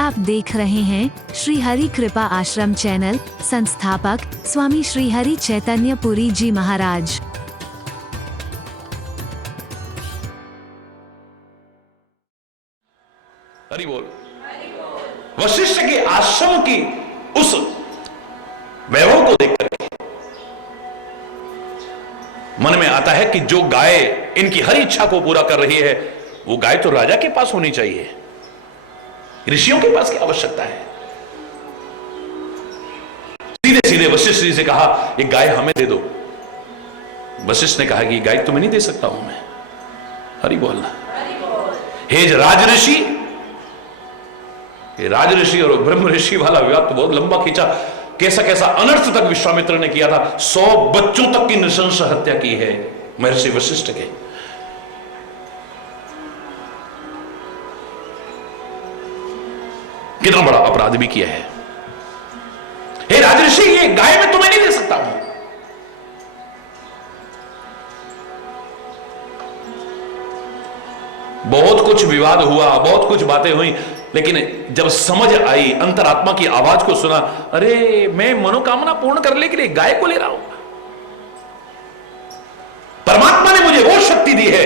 आप देख रहे हैं श्री हरि कृपा आश्रम चैनल। संस्थापक स्वामी श्री हरि चैतन्य पुरी जी महाराज। हरि बोल। वशिष्ठ के आश्रम की उस वैभव को देख करके मन में आता है कि जो गाय इनकी हर इच्छा को पूरा कर रही है, वो गाय तो राजा के पास होनी चाहिए, ऋषियों के पास की आवश्यकता है। सीधे सीधे वशिष्ठ जी से कहा, ये गाय हमें दे दो। वशिष्ठ ने कहा कि गाय तुम्हें नहीं दे सकता हूं मैं। हरि बोलना। हे राज ऋषि और ब्रह्म ऋषि वाला विवाद तो बहुत लंबा खींचा। कैसा कैसा अनर्थ तक विश्वामित्र ने किया था। 100 बच्चों तक की नृशंस हत्या की है महर्षि वशिष्ठ के। कितना बड़ा अपराध भी किया है। हे राजऋषि, ये गाय मैं तुम्हें नहीं दे सकता हूं। बहुत कुछ विवाद हुआ, बहुत कुछ बातें हुई, लेकिन जब समझ आई, अंतरात्मा की आवाज को सुना, अरे मैं मनोकामना पूर्ण करने के लिए गाय को ले रहा हूं। परमात्मा ने मुझे वो शक्ति दी है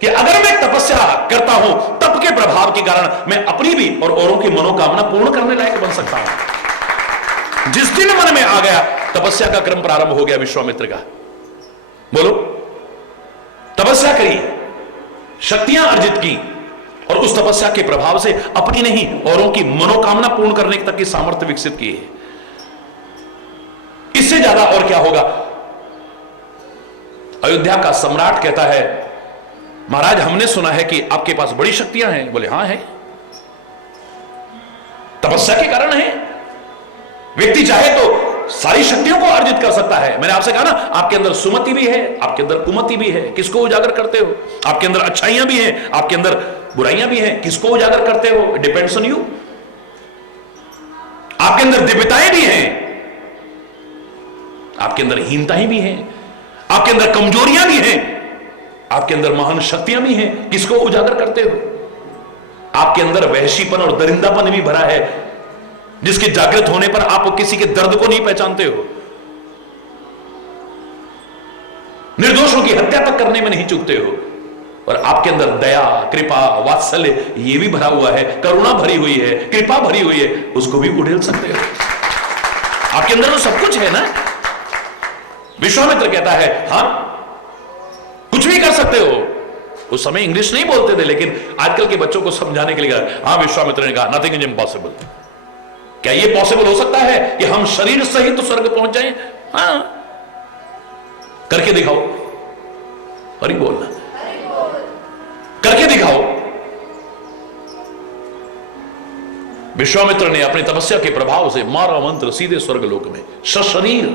कि अगर मैं तपस्या करता हूं, तप के प्रभाव के कारण मैं अपनी भी और औरों की मनोकामना पूर्ण करने लायक बन सकता हूं। जिस दिन मन में आ गया, तपस्या का क्रम प्रारंभ हो गया विश्वामित्र का। बोलो, तपस्या करी, शक्तियां अर्जित की, और उस तपस्या के प्रभाव से अपनी नहीं औरों की मनोकामना पूर्ण करने तक की सामर्थ्य विकसित की है। इससे ज्यादा और क्या होगा। अयोध्या का सम्राट कहता है, महाराज हमने सुना है कि आपके पास बड़ी शक्तियां हैं। बोले हां है, तपस्या के कारण है। व्यक्ति चाहे तो सारी शक्तियों को अर्जित कर सकता है। मैंने आपसे कहा ना, आपके अंदर सुमति भी है, आपके अंदर कुमति भी है, किसको उजागर करते हो। आपके अंदर अच्छाइयां भी हैं, आपके अंदर बुराइयां भी हैं, किसको उजागर करते हो, डिपेंड्स ऑन यू। आपके अंदर दिव्यताएं भी हैं, आपके अंदर हीनताएं भी हैं, आपके अंदर कमजोरियां भी हैं, आपके अंदर महान शक्तियां भी हैं, किसको उजागर करते हो। आपके अंदर वहशीपन और दरिंदापन भी भरा है, जिसके जागृत होने पर आप किसी के दर्द को नहीं पहचानते हो। निर्दोषों की हत्या तक करने में नहीं चूकते हो। और आपके अंदर दया, कृपा, वात्सल्य ये भी भरा हुआ है, करुणा भरी हुई है, कृपा भरी हुई है, उसको भी उड़ेल सकते हो। आपके अंदर तो सब कुछ है ना। विश्वामित्र कहता है, हां कुछ भी कर सकते हो। उस समय इंग्लिश नहीं बोलते थे, लेकिन आजकल के बच्चों को समझाने के लिए कहा। हां, विश्वामित्र ने कहा, नथिंग इज इम्पॉसिबल। क्या यह पॉसिबल हो सकता है कि हम शरीर सहित तो स्वर्ग पहुंच जाएं? हां, करके दिखाओ। हरि बोलना, करके दिखाओ। विश्वामित्र ने अपनी तपस्या के प्रभाव से मारा मंत्र, सीधे स्वर्ग लोक में सशरीर।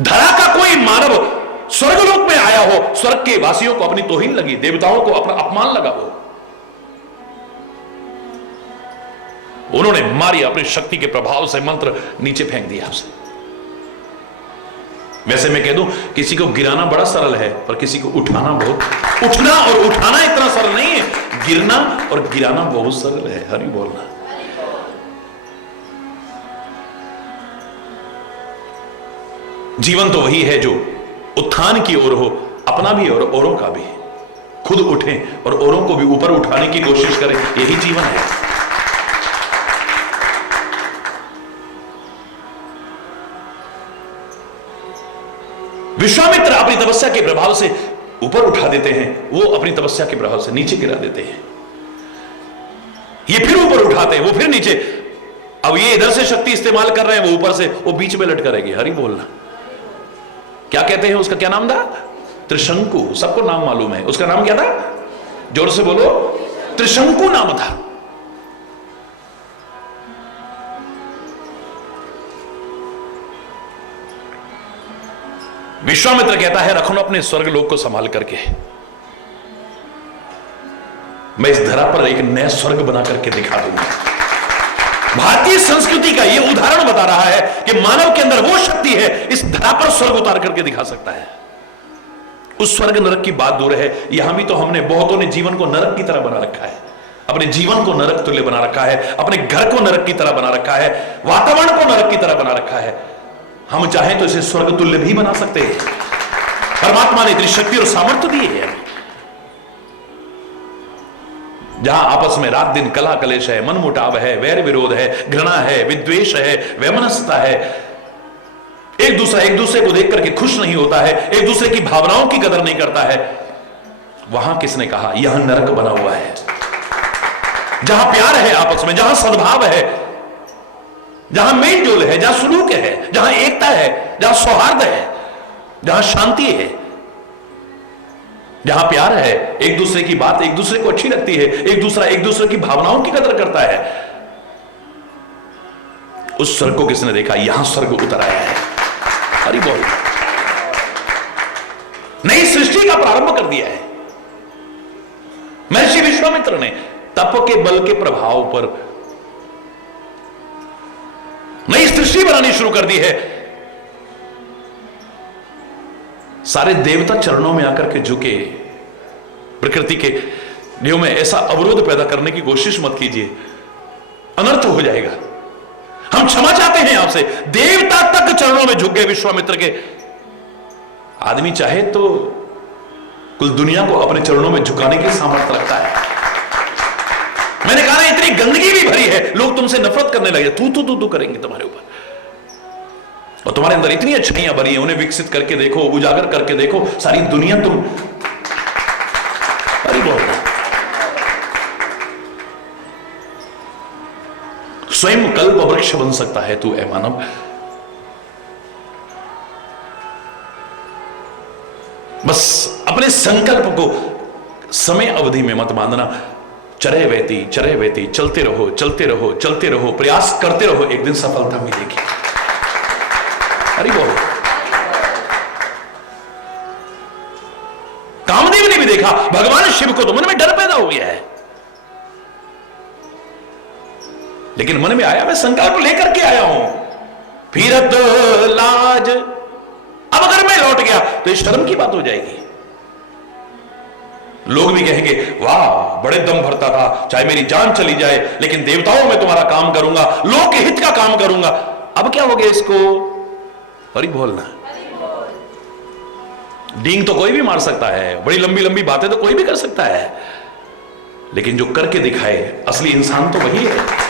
धरा का कोई मानव स्वर्गलोक में आया हो, स्वर्ग के वासियों को अपनी तौहीन लगी, देवताओं को अपना अपमान लगा हो, उन्होंने मारी अपनी शक्ति के प्रभाव से, मंत्र नीचे फेंक दिया उसे। वैसे मैं कह दूं, किसी को गिराना बड़ा सरल है, पर किसी को उठाना उठना और उठाना इतना सरल नहीं है। गिरना और गिराना बहुत सरल है। हरि बोलना। जीवन तो वही है जो उत्थान की ओर हो, अपना भी और औरों का भी। खुद उठें और औरों को भी ऊपर उठाने की कोशिश करें, यही जीवन है। विश्वामित्र अपनी तपस्या के प्रभाव से ऊपर उठा देते हैं, वो अपनी तपस्या के प्रभाव से नीचे गिरा देते हैं। ये फिर ऊपर उठाते हैं, वो फिर नीचे। अब ये इधर से शक्ति इस्तेमाल कर रहे हैं, वो ऊपर से, वो बीच में लटका रहेगी। हरि बोलना। क्या कहते हैं उसका, क्या नाम था? त्रिशंकु। सबको नाम मालूम है उसका। नाम क्या था? जोर से बोलो। त्रिशंकु नाम था। विश्वामित्र कहता है, रखो अपने स्वर्ग लोक को संभाल करके, मैं इस धरा पर एक नया स्वर्ग बना करके दिखा दूंगा। भारतीय संस्कृति का यह उदाहरण बता रहा है कि मानव के अंदर वो शक्ति है, इस धरा पर स्वर्ग उतार करके दिखा सकता है। उस स्वर्ग नरक की बात दूर है, यहां भी तो हमने बहुतों ने जीवन को नरक की तरह बना रखा है। अपने जीवन को नरक तुल्य बना रखा है, अपने घर को नरक की तरह बना रखा है, वातावरण को नरक की तरह बना रखा है। हम चाहें तो इसे स्वर्ग तुल्य भी बना सकते हैं। परमात्मा ने इतनी शक्ति और सामर्थ्य दी है। जहां आपस में रात दिन कलह कलेश है, मनमुटाव है, वैर विरोध है, घृणा है, विद्वेष है, वैमनस्यता है, एक दूसरे को देख करके खुश नहीं होता है, एक दूसरे की भावनाओं की कदर नहीं करता है, वहां किसने कहा यहां नरक बना हुआ है। जहां प्यार है आपस में, जहां सद्भाव है, जहां मेल जोल है, जहां सुलूक है, जहां एकता है, जहां सौहार्द है, जहां शांति है, जहां प्यार है, एक दूसरे की बात एक दूसरे को अच्छी लगती है, एक दूसरे की भावनाओं की कदर करता है, उस स्वर्ग को किसने देखा? यहां स्वर्ग उतर आया है। हरि बोल। नई सृष्टि का प्रारंभ कर दिया है। महर्षि विश्वामित्र ने तप के बल के प्रभाव पर नई सृष्टि बनानी शुरू कर दी है। सारे देवता चरणों में आकर के झुके। प्रकृति के नियम में ऐसा अवरोध पैदा करने की कोशिश मत कीजिए, अनर्थ हो जाएगा। हम क्षमा चाहते हैं आपसे। देवता तक चरणों में झुक गए विश्वामित्र के। आदमी चाहे तो कुल दुनिया को अपने चरणों में झुकाने की सामर्थ्य रखता है। मैंने कहा ना, इतनी गंदगी भी भरी है, लोग तुमसे नफरत करने लगे, तू करेंगे तुम्हारे ऊपर। और तुम्हारे अंदर इतनी अच्छाइयां भरी हैं, उन्हें विकसित करके देखो, उजागर करके देखो, सारी दुनिया तुम अरे बोल। स्वयं कल्प वृक्ष बन सकता है तू, ए मानव। बस अपने संकल्प को समय अवधि में मत बांधना। चरे वैती चलते रहो, प्रयास करते रहो, एक दिन सफलता मिलेगी। अरे बोल। कामदेव ने भी देखा भगवान शिव को, तो मन में डर पैदा हो गया है, लेकिन मन में आया मैं संकल्प लेकर के आया हूं, फिरत लाज। अब अगर मैं लौट गया तो इस शर्म की बात हो जाएगी। लोग भी कहेंगे वाह बड़े दम भरता था, चाहे मेरी जान चली जाए लेकिन देवताओं में तुम्हारा काम करूंगा, लोक हित का काम करूंगा। अब क्या हो गया इसको? हरि बोलना। डींग तो कोई भी मार सकता है, बड़ी लंबी लंबी बातें तो कोई भी कर सकता है, लेकिन जो करके दिखाए असली इंसान तो वही है।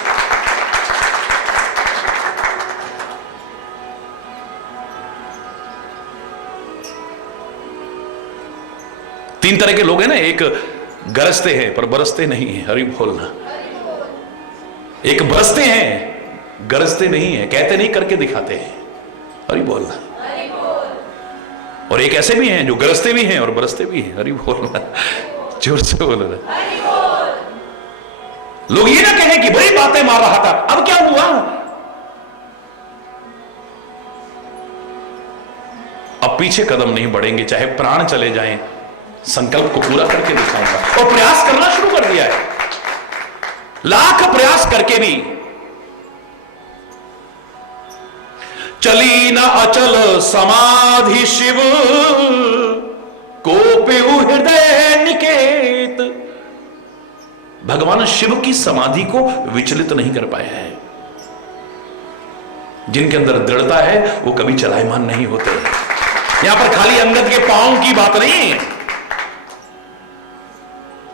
तीन तरह के लोग हैं ना, एक गरजते हैं पर बरसते नहीं है। हरि बोलना। एक बरसते हैं, गरजते नहीं है, कहते नहीं करके दिखाते हैं। हरि बोलना। और एक ऐसे भी हैं जो गरजते भी हैं और बरसते भी हैं। हरि बोलना। जोर से बोलना। लोग ये ना कहें कि बड़ी बातें मार रहा था, अब क्या हुआ? अब पीछे कदम नहीं बढ़ेंगे, चाहे प्राण चले जाएं, संकल्प को पूरा करके दिखाऊंगा। और प्रयास करना शुरू कर दिया है। लाख प्रयास करके भी चली न अचल समाधि शिव, कोपिउ हृदय निकेत। भगवान शिव की समाधि को विचलित नहीं कर पाए हैं। जिनके अंदर दृढ़ता है वो कभी चलायमान नहीं होते। यहां पर खाली अंगद के पांव की बात नहीं है,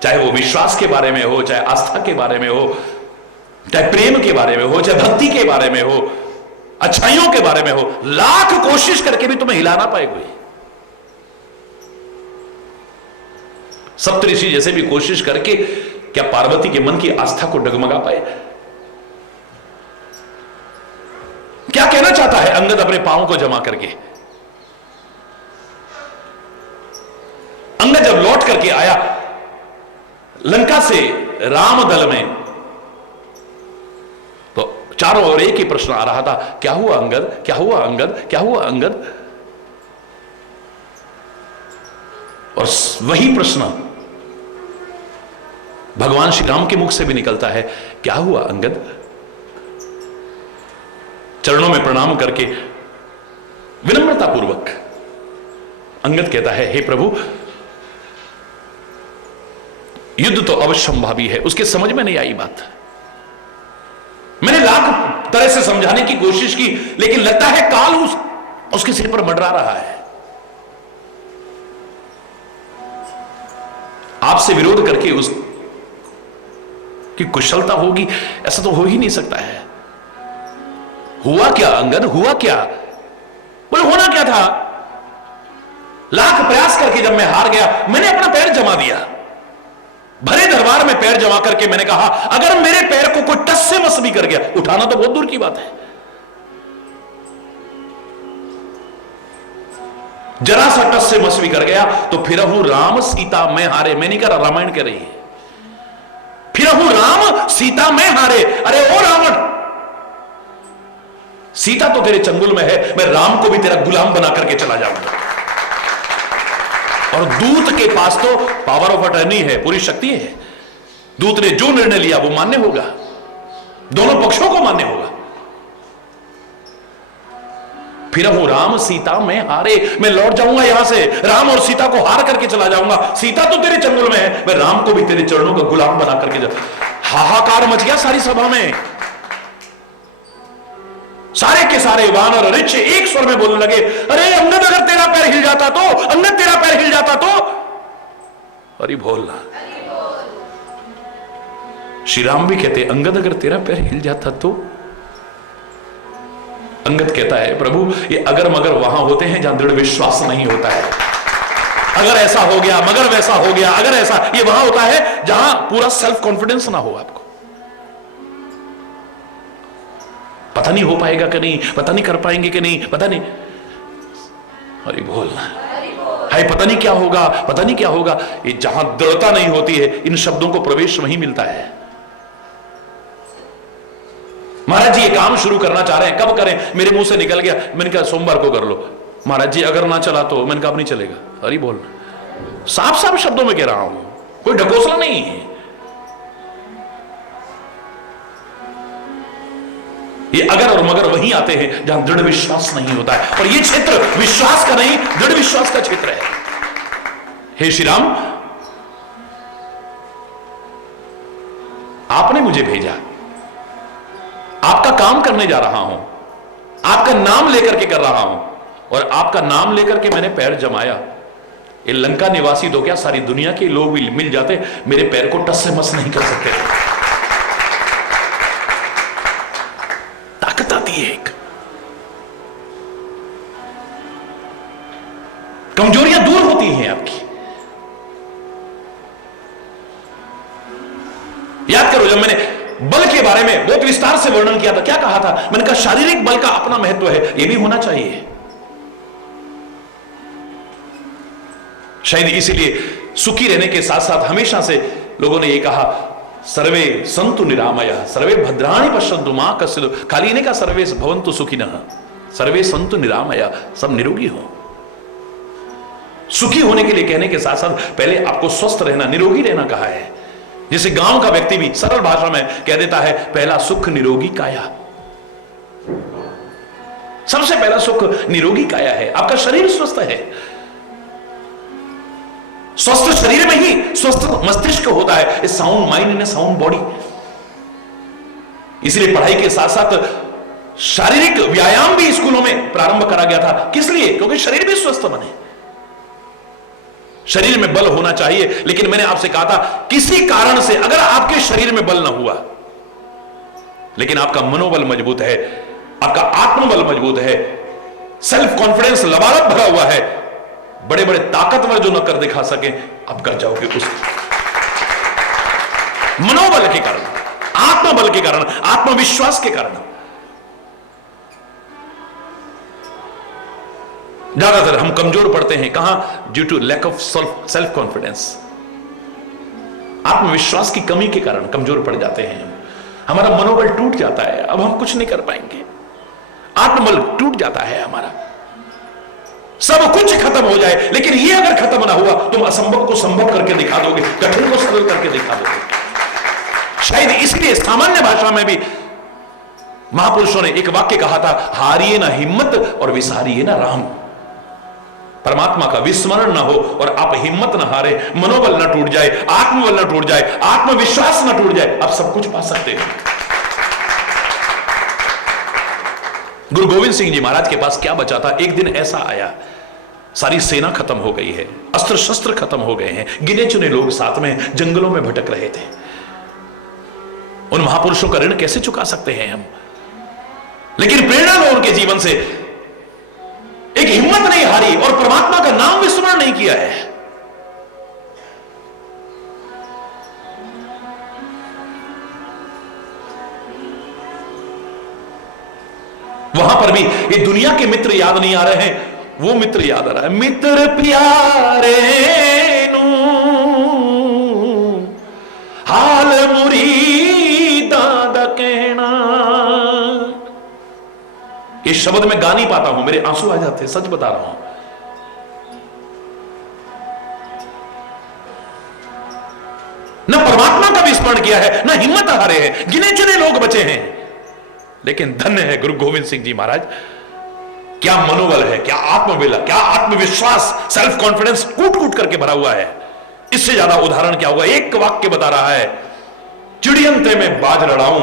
चाहे वो विश्वास के बारे में हो, चाहे आस्था के बारे में हो, चाहे प्रेम के बारे में हो, चाहे भक्ति के बारे में हो, अच्छाइयों के बारे में हो। लाख कोशिश करके भी तुम्हें हिला ना पाए कोई। सप्तऋषि जैसे भी कोशिश करके क्या पार्वती के मन की आस्था को डगमगा पाए? क्या कहना चाहता है अंगद अपने पांव को जमा करके? अंगद जब लौट करके आया लंका से राम दल में, तो चारों ओर एक ही प्रश्न आ रहा था, क्या हुआ अंगद, क्या हुआ अंगद, क्या हुआ अंगद? और वही प्रश्न भगवान श्री राम के मुख से भी निकलता है, क्या हुआ अंगद? चरणों में प्रणाम करके विनम्रता पूर्वक अंगद कहता है, हे प्रभु, युद्ध तो अवश्यंभावी है, उसके समझ में नहीं आई बात। मैंने लाख तरह से समझाने की कोशिश की, लेकिन लगता है काल उसके सिर पर मंडरा रहा है। आपसे विरोध करके उसकी कुशलता होगी, ऐसा तो हो ही नहीं सकता है। हुआ क्या अंगद, हुआ क्या? बोले होना क्या था? लाख प्रयास करके जब मैं हार गया, मैंने अपना पैर जमा दिया। भरे दरबार में पैर जमा करके मैंने कहा, अगर मेरे पैर को कोई टस से मस भी कर गया, उठाना तो बहुत दूर की बात है, जरा सा टस से मस भी कर गया तो फिर हूं राम सीता मैं हारे। मैं नहीं कह रहा, रामायण कह रही है। फिर हूं राम सीता मैं हारे। अरे ओ रावण, सीता तो तेरे चंगुल में है, मैं राम को भी तेरा गुलाम बना करके चला जाऊंगा। और दूत के पास तो पावर ऑफ अटर्नी है, पूरी शक्ति है। दूत ने जो निर्णय लिया वो मान्य होगा, दोनों पक्षों को मान्य होगा। फिर हूं राम सीता मैं हारे, मैं लौट जाऊंगा यहां से, राम और सीता को हार करके चला जाऊंगा। सीता तो तेरे चंगुल में है, मैं राम को भी तेरे चरणों का गुलाम बना करके जा। हाहाकार मच गया सारी सभा में। सारे के सारे वानर ऋषि एक स्वर में बोलने लगे, अरे अंगद अगर तेरा पैर हिल जाता तो, अंगद तेरा पैर हिल जाता तो। अरे बोलना, श्री राम भी कहते अंगद अगर तेरा पैर हिल जाता तो। अंगद कहता है प्रभु ये अगर मगर वहां होते हैं जहां दृढ़ विश्वास नहीं होता है। अगर ऐसा हो गया, मगर वैसा हो गया, अगर ऐसा, ये वहां होता है जहां पूरा सेल्फ कॉन्फिडेंस ना हो आपको। पता नहीं हो पाएगा कि नहीं, पता नहीं कर पाएंगे कि नहीं, पता नहीं। अरे बोलना है, पता नहीं क्या होगा, पता नहीं क्या होगा। ये जहां दृढ़ता नहीं होती है, इन शब्दों को प्रवेश वहीं मिलता है। महाराज जी ये काम शुरू करना चाह रहे हैं, कब करें? मेरे मुंह से निकल गया, मैंने कहा सोमवार को कर लो। महाराज जी अगर ना चला तो, मैंने कहा अब नहीं चलेगा। अरे बोलना, साफ साफ शब्दों में कह रहा हूं, कोई ढकोसला नहीं है। ये अगर और मगर वहीं आते हैं जहां दृढ़ विश्वास नहीं होता है, और ये क्षेत्र विश्वास का नहीं, दृढ़ विश्वास का क्षेत्र है। हे श्री राम, आपने मुझे भेजा, आपका काम करने जा रहा हूं, आपका नाम लेकर के कर रहा हूं, और आपका नाम लेकर के मैंने पैर जमाया। ये लंका निवासी तो क्या, सारी दुनिया के लोग भी मिल जाते, मेरे पैर को टस से मस नहीं कर सकते। ताकत आती है एक, कमजोरियां दूर होती हैं आपकी। याद करो, जब मैंने बल के बारे में बहुत विस्तार से वर्णन किया था, क्या कहा था? मैंने कहा शारीरिक बल का अपना महत्व है, यह भी होना चाहिए। शायद इसीलिए सुखी रहने के साथ साथ हमेशा से लोगों ने यह कहा, सर्वे संतु निरामया सर्वे भद्राणि पश्यन्तु मां कश्चित्। खाली इन्हें का सर्वे भवन्तु सुखिनः, सर्वे संतु निरामया, सब निरोगी हो। सुखी होने के लिए कहने के साथ साथ पहले आपको स्वस्थ रहना, निरोगी रहना कहा है। जैसे गांव का व्यक्ति भी सरल भाषा में कह देता है, पहला सुख निरोगी काया। सबसे पहला सुख निरोगी काया है, आपका शरीर स्वस्थ है। स्वस्थ शरीर में ही स्वस्थ मस्तिष्क होता है। A sound mind in a sound body. इसलिए पढ़ाई के साथ साथ शारीरिक व्यायाम भी स्कूलों में प्रारंभ करा गया था। किस लिए? क्योंकि शरीर भी स्वस्थ बने, शरीर में बल होना चाहिए। लेकिन मैंने आपसे कहा था, किसी कारण से अगर आपके शरीर में बल ना हुआ, लेकिन आपका मनोबल मजबूत है, आपका आत्मबल मजबूत है, सेल्फ कॉन्फिडेंस लबालब भरा हुआ है, बड़े बड़े ताकतवर जो न कर दिखा सके, आप कर जाओगे उस मनोबल के कारण, आत्मबल के कारण, आत्मविश्वास के कारण। ज्यादातर हम कमजोर पड़ते हैं कहां? Due to lack of self confidence. आत्मविश्वास की कमी के कारण कमजोर पड़ जाते हैं। हमारा मनोबल टूट जाता है, अब हम कुछ नहीं कर पाएंगे। आत्मबल टूट जाता है हमारा, सब कुछ खत्म हो जाए, लेकिन ये अगर खत्म ना हुआ, तुम असंभव को संभव करके दिखा दोगे, कठिन को सरल करके दिखा दोगे। शायद इसलिए सामान्य भाषा में भी महापुरुषों ने एक वाक्य कहा था, हारिए ना हिम्मत और विसारिए ना राम। परमात्मा का विस्मरण ना हो और आप हिम्मत ना हारे, मनोबल ना टूट जाए, आत्मबल ना टूट जाए, आत्मविश्वास ना टूट जाए, आप सब कुछ पा सकते हैं। गुरु गोविंद सिंह जी महाराज के पास क्या बचा था? एक दिन ऐसा आया, सारी सेना खत्म हो गई है, अस्त्र शस्त्र खत्म हो गए हैं, गिने चुने लोग साथ में जंगलों में भटक रहे थे। उन महापुरुषों का ऋण कैसे चुका सकते हैं हम? लेकिन प्रेरणा लो उनके जीवन से, एक हिम्मत नहीं हारी और परमात्मा का नाम विस्मरण नहीं किया है। वहां पर भी ये दुनिया के मित्र याद नहीं आ रहे हैं, वो मित्र याद आ रहा है। मित्र प्यारे नू हाल मुरीदा दा कहना। ये शब्द मैं गा नहीं पाता हूं, मेरे आंसू आ जाते हैं, सच बता रहा हूं। न परमात्मा का भी स्मरण किया है, न हिम्मत हारे हैं, गिने चुने लोग बचे हैं। लेकिन धन्य है गुरु गोविंद सिंह जी महाराज, क्या मनोबल है, क्या आत्मबल, क्या आत्मविश्वास, सेल्फ कॉन्फिडेंस कूट कूट करके भरा हुआ है। इससे ज्यादा उदाहरण क्या होगा? एक वाक्य बता रहा है, चिड़ियंते में बाज लड़ाऊं,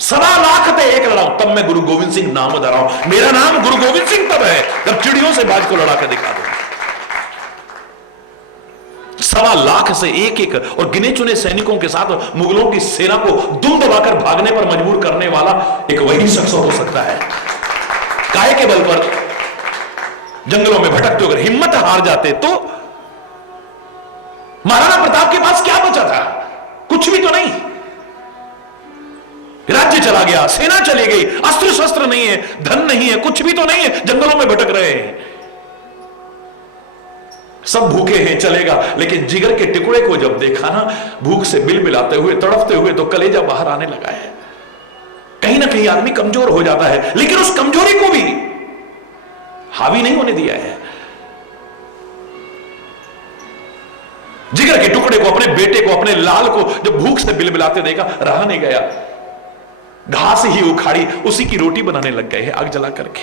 सवा लाख ते एक लड़ाऊं, तब मैं गुरु गोविंद सिंह नाम धराऊं। मेरा नाम गुरु गोविंद सिंह तब है जब चिड़ियों से बाज को लड़ा के दिखा दूं। सवा लाख से एक एक और गिने चुने सैनिकों के साथ मुगलों की सेना को दुम दबाकर भागने पर मजबूर करने वाला एक वही शख्स हो सकता है। काहे के बल पर जंगलों में भटकते अगर हिम्मत हार जाते तो महाराणा प्रताप के पास क्या बचा था? कुछ भी तो नहीं। राज्य चला गया, सेना चली गई, अस्त्र शस्त्र नहीं है, धन नहीं है, कुछ भी तो नहीं है, जंगलों में भटक रहे हैं, सब भूखे हैं, चलेगा। लेकिन जिगर के टुकड़े को जब देखा ना, भूख से बिलबिलाते हुए, तड़पते हुए, तो कलेजा बाहर आने लगा है। कहीं ना कहीं आदमी कमजोर हो जाता है, लेकिन उस कमजोरी को भी हावी नहीं होने दिया है। जिगर के टुकड़े को, अपने बेटे को, अपने लाल को जब भूख से बिलबिलाते देखा, रहा नहीं गया, घास ही उखाड़ी, उसी की रोटी बनाने लग गए हैं आग जला करके।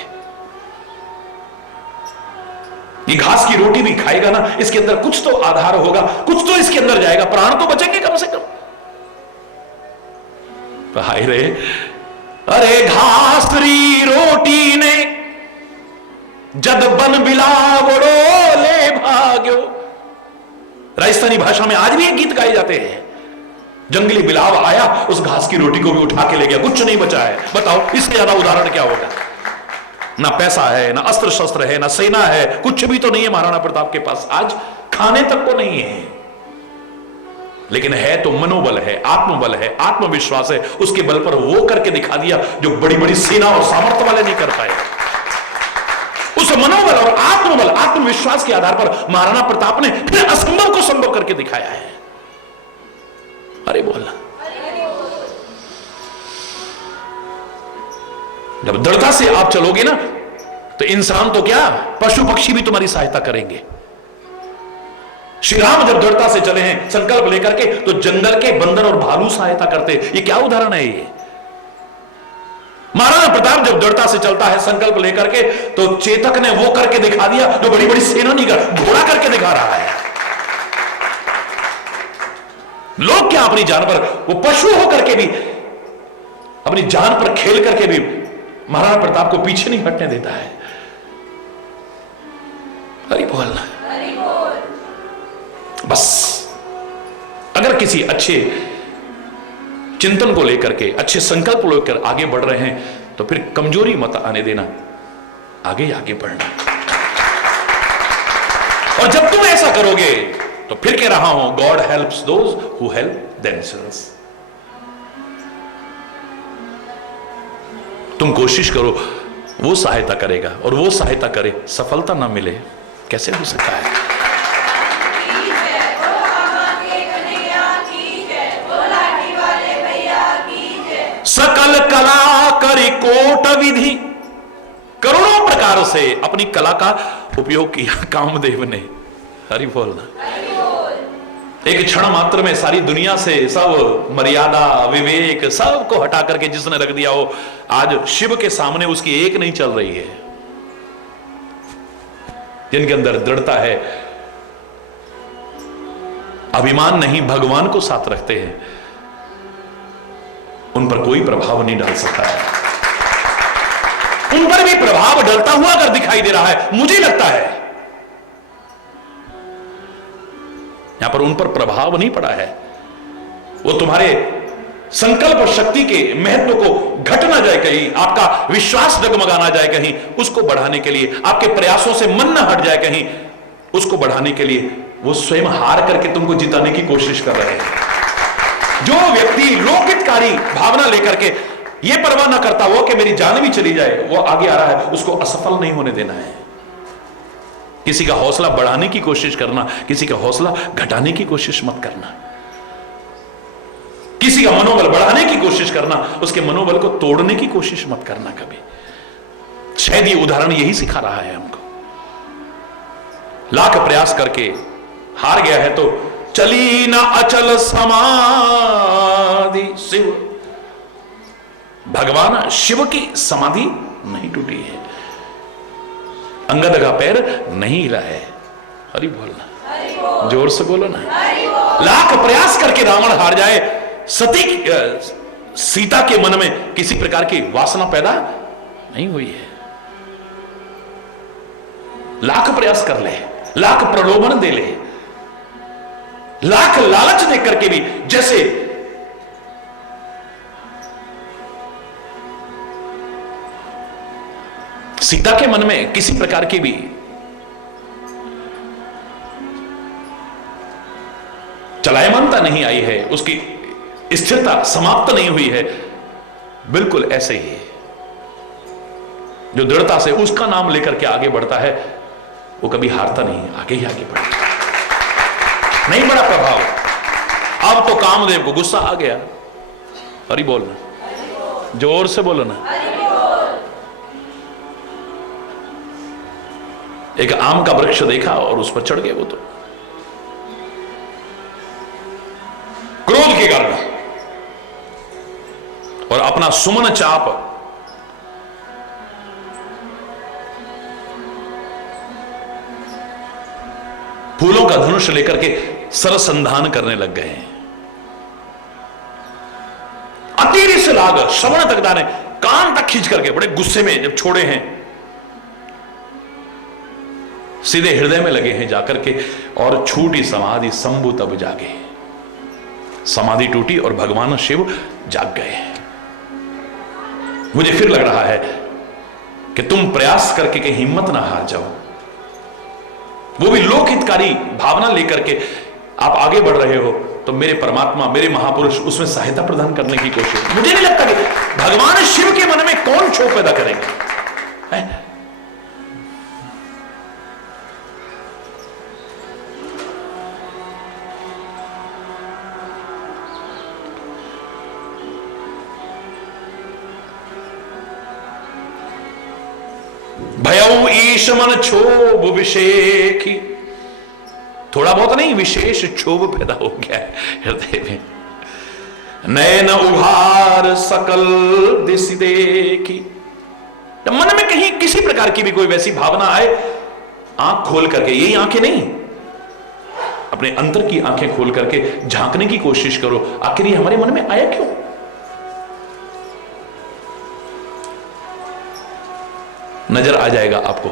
ये घास की रोटी भी खाएगा ना, इसके अंदर कुछ तो आधार होगा, कुछ तो इसके अंदर जाएगा, प्राण तो बचेंगे कम से कम। हाय रे, अरे घास री रोटी ने जद बन बिलावड़ो ले भाग्यो। राजस्थानी भाषा में आज भी एक गीत गाए जाते हैं। जंगली बिलाव आया, उस घास की रोटी को भी उठा के ले गया, कुछ नहीं बचा है। बताओ इससे ज्यादा उदाहरण क्या होगा? ना पैसा है, ना अस्त्र शस्त्र है, ना सेना है, कुछ भी तो नहीं है महाराणा प्रताप के पास। आज खाने तक को नहीं है, लेकिन है तो मनोबल है, आत्मबल है, आत्मविश्वास है। उसके बल पर वो करके दिखा दिया जो बड़ी बड़ी सेना और सामर्थ्य वाले नहीं कर पाए। उस मनोबल और आत्मबल, आत्मविश्वास के आधार पर महाराणा प्रताप ने फिर असंभव को संभव करके दिखाया है। अरे बोल, जब दृढ़ता से आप चलोगे ना, तो इंसान तो क्या, पशु पक्षी भी तुम्हारी सहायता करेंगे। श्री राम जब दृढ़ता से चले हैं संकल्प लेकर के, तो जंगल के बंदर और भालू सहायता करते। ये क्या उदाहरण है? ये महाराणा प्रताप जब दृढ़ता से चलता है संकल्प लेकर के, तो चेतक ने वो करके दिखा दिया जो बड़ी बड़ी सेना नहीं कर, घोड़ा करके दिखा रहा है। लोग क्या अपनी जान पर, वो पशु होकर के भी अपनी जान पर खेल करके भी महाराणा प्रताप को पीछे नहीं हटने देता है। हरि बोल। बस अगर किसी अच्छे चिंतन को लेकर के, अच्छे संकल्प को लेकर आगे बढ़ रहे हैं, तो फिर कमजोरी मत आने देना, आगे आगे बढ़ना। और जब तुम ऐसा करोगे, तो फिर कह रहा हूं, God helps those who help themselves. तुम कोशिश करो, वो सहायता करेगा, और वो सहायता करे, सफलता ना मिले, कैसे हो सकता है? सकल कला करी कोट विधि, करोड़ों प्रकार से अपनी कला का उपयोग किया कामदेव ने। हरि बोलना। एक क्षण मात्र में सारी दुनिया से सब मर्यादा, विवेक, सबको हटा करके जिसने रख दिया हो, आज शिव के सामने उसकी एक नहीं चल रही है। जिनके अंदर दृढ़ता है, अभिमान नहीं, भगवान को साथ रखते हैं, उन पर कोई प्रभाव नहीं डाल सकता है। उन पर भी प्रभाव डलता हुआ अगर दिखाई दे रहा है, मुझे लगता है यहां पर उन पर प्रभाव नहीं पड़ा है, वो तुम्हारे संकल्प शक्ति के महत्व को घट ना जाए कहीं, आपका विश्वास डगमगा ना जाए कहीं, उसको बढ़ाने के लिए, आपके प्रयासों से मन न हट जाए कहीं, उसको बढ़ाने के लिए वो स्वयं हार करके तुमको जिताने की कोशिश कर रहे हैं। जो व्यक्ति लोकहितकारी भावना लेकर के ये परवाह ना करता वो कि मेरी जान भी चली जाए, वो आगे आ रहा है, उसको असफल नहीं होने देना है। किसी का हौसला बढ़ाने की कोशिश करना, किसी का हौसला घटाने की कोशिश मत करना। किसी का मनोबल बढ़ाने की कोशिश करना, उसके मनोबल को तोड़ने की कोशिश मत करना कभी। शायद ये उदाहरण यही सिखा रहा है हमको। लाख प्रयास करके हार गया है तो चली ना अचल समाधि शिव, भगवान शिव की समाधि नहीं टूटी है, अंगद का पैर नहीं हिला है। हरि बोलना, जोर से बोलो ना। लाख प्रयास करके रावण हार जाए, सीता के मन में किसी प्रकार की वासना पैदा नहीं हुई है। लाख प्रयास कर ले, लाख प्रलोभन दे ले, लाख लालच दे करके भी, जैसे सीता के मन में किसी प्रकार की भी चलायमानता नहीं आई है, उसकी स्थिरता समाप्त नहीं हुई है, बिल्कुल ऐसे ही जो दृढ़ता से उसका नाम लेकर के आगे बढ़ता है वो कभी हारता नहीं, आगे ही आगे बढ़ता। नहीं बड़ा प्रभाव। अब तो कामदेव को गुस्सा आ गया। हरि बोलना, जोर से बोलो ना। एक आम का वृक्ष देखा और उस पर चढ़ गए वो तो क्रोध के कारण, और अपना सुमन चाप फूलों का धनुष लेकर के सरसंधान करने लग गए हैं। अतीरी से लाग श्रवण तकदा ने कान तक खींच करके बड़े गुस्से में जब छोड़े हैं, सीधे हृदय में लगे हैं जाकर के, और छूटी समाधि शंभु तब जागे। समाधि टूटी और भगवान शिव जाग गए। मुझे फिर लग रहा है कि तुम प्रयास करके कहीं हिम्मत ना हार जाओ, वो भी लोकहितकारी भावना लेकर के आप आगे बढ़ रहे हो तो मेरे परमात्मा, मेरे महापुरुष उसमें सहायता प्रदान करने की कोशिश। मुझे नहीं लगता कि भगवान शिव के मन में कौन क्षोभ पैदा करेगा है? भयऊ ईश मन क्षोभ विशेखी, थोड़ा बहुत नहीं, विशेष क्षोभ पैदा हो गया है हृदय में। नयन उभार सकल दिशि देखी, मन में कहीं किसी प्रकार की भी कोई वैसी भावना आए, आंख खोल करके, यही आंखें नहीं, अपने अंतर की आंखें खोल करके झांकने की कोशिश करो, आखिर ये हमारे मन में आया क्यों? नजर आ जाएगा आपको।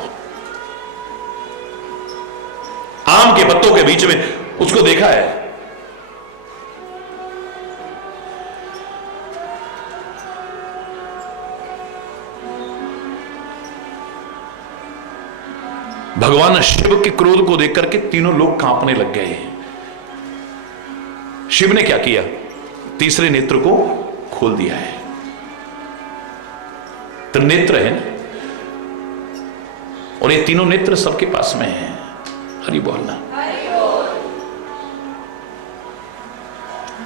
आम के पत्तों के बीच में उसको देखा है, भगवान शिव के क्रोध को देख करके तीनों लोग कांपने लग गए हैं। शिव ने क्या किया? तीसरे नेत्र को खोल दिया है। त्रिनेत्र है ना, और ये तीनों नेत्र सबके पास में हैं। हरि बोलना।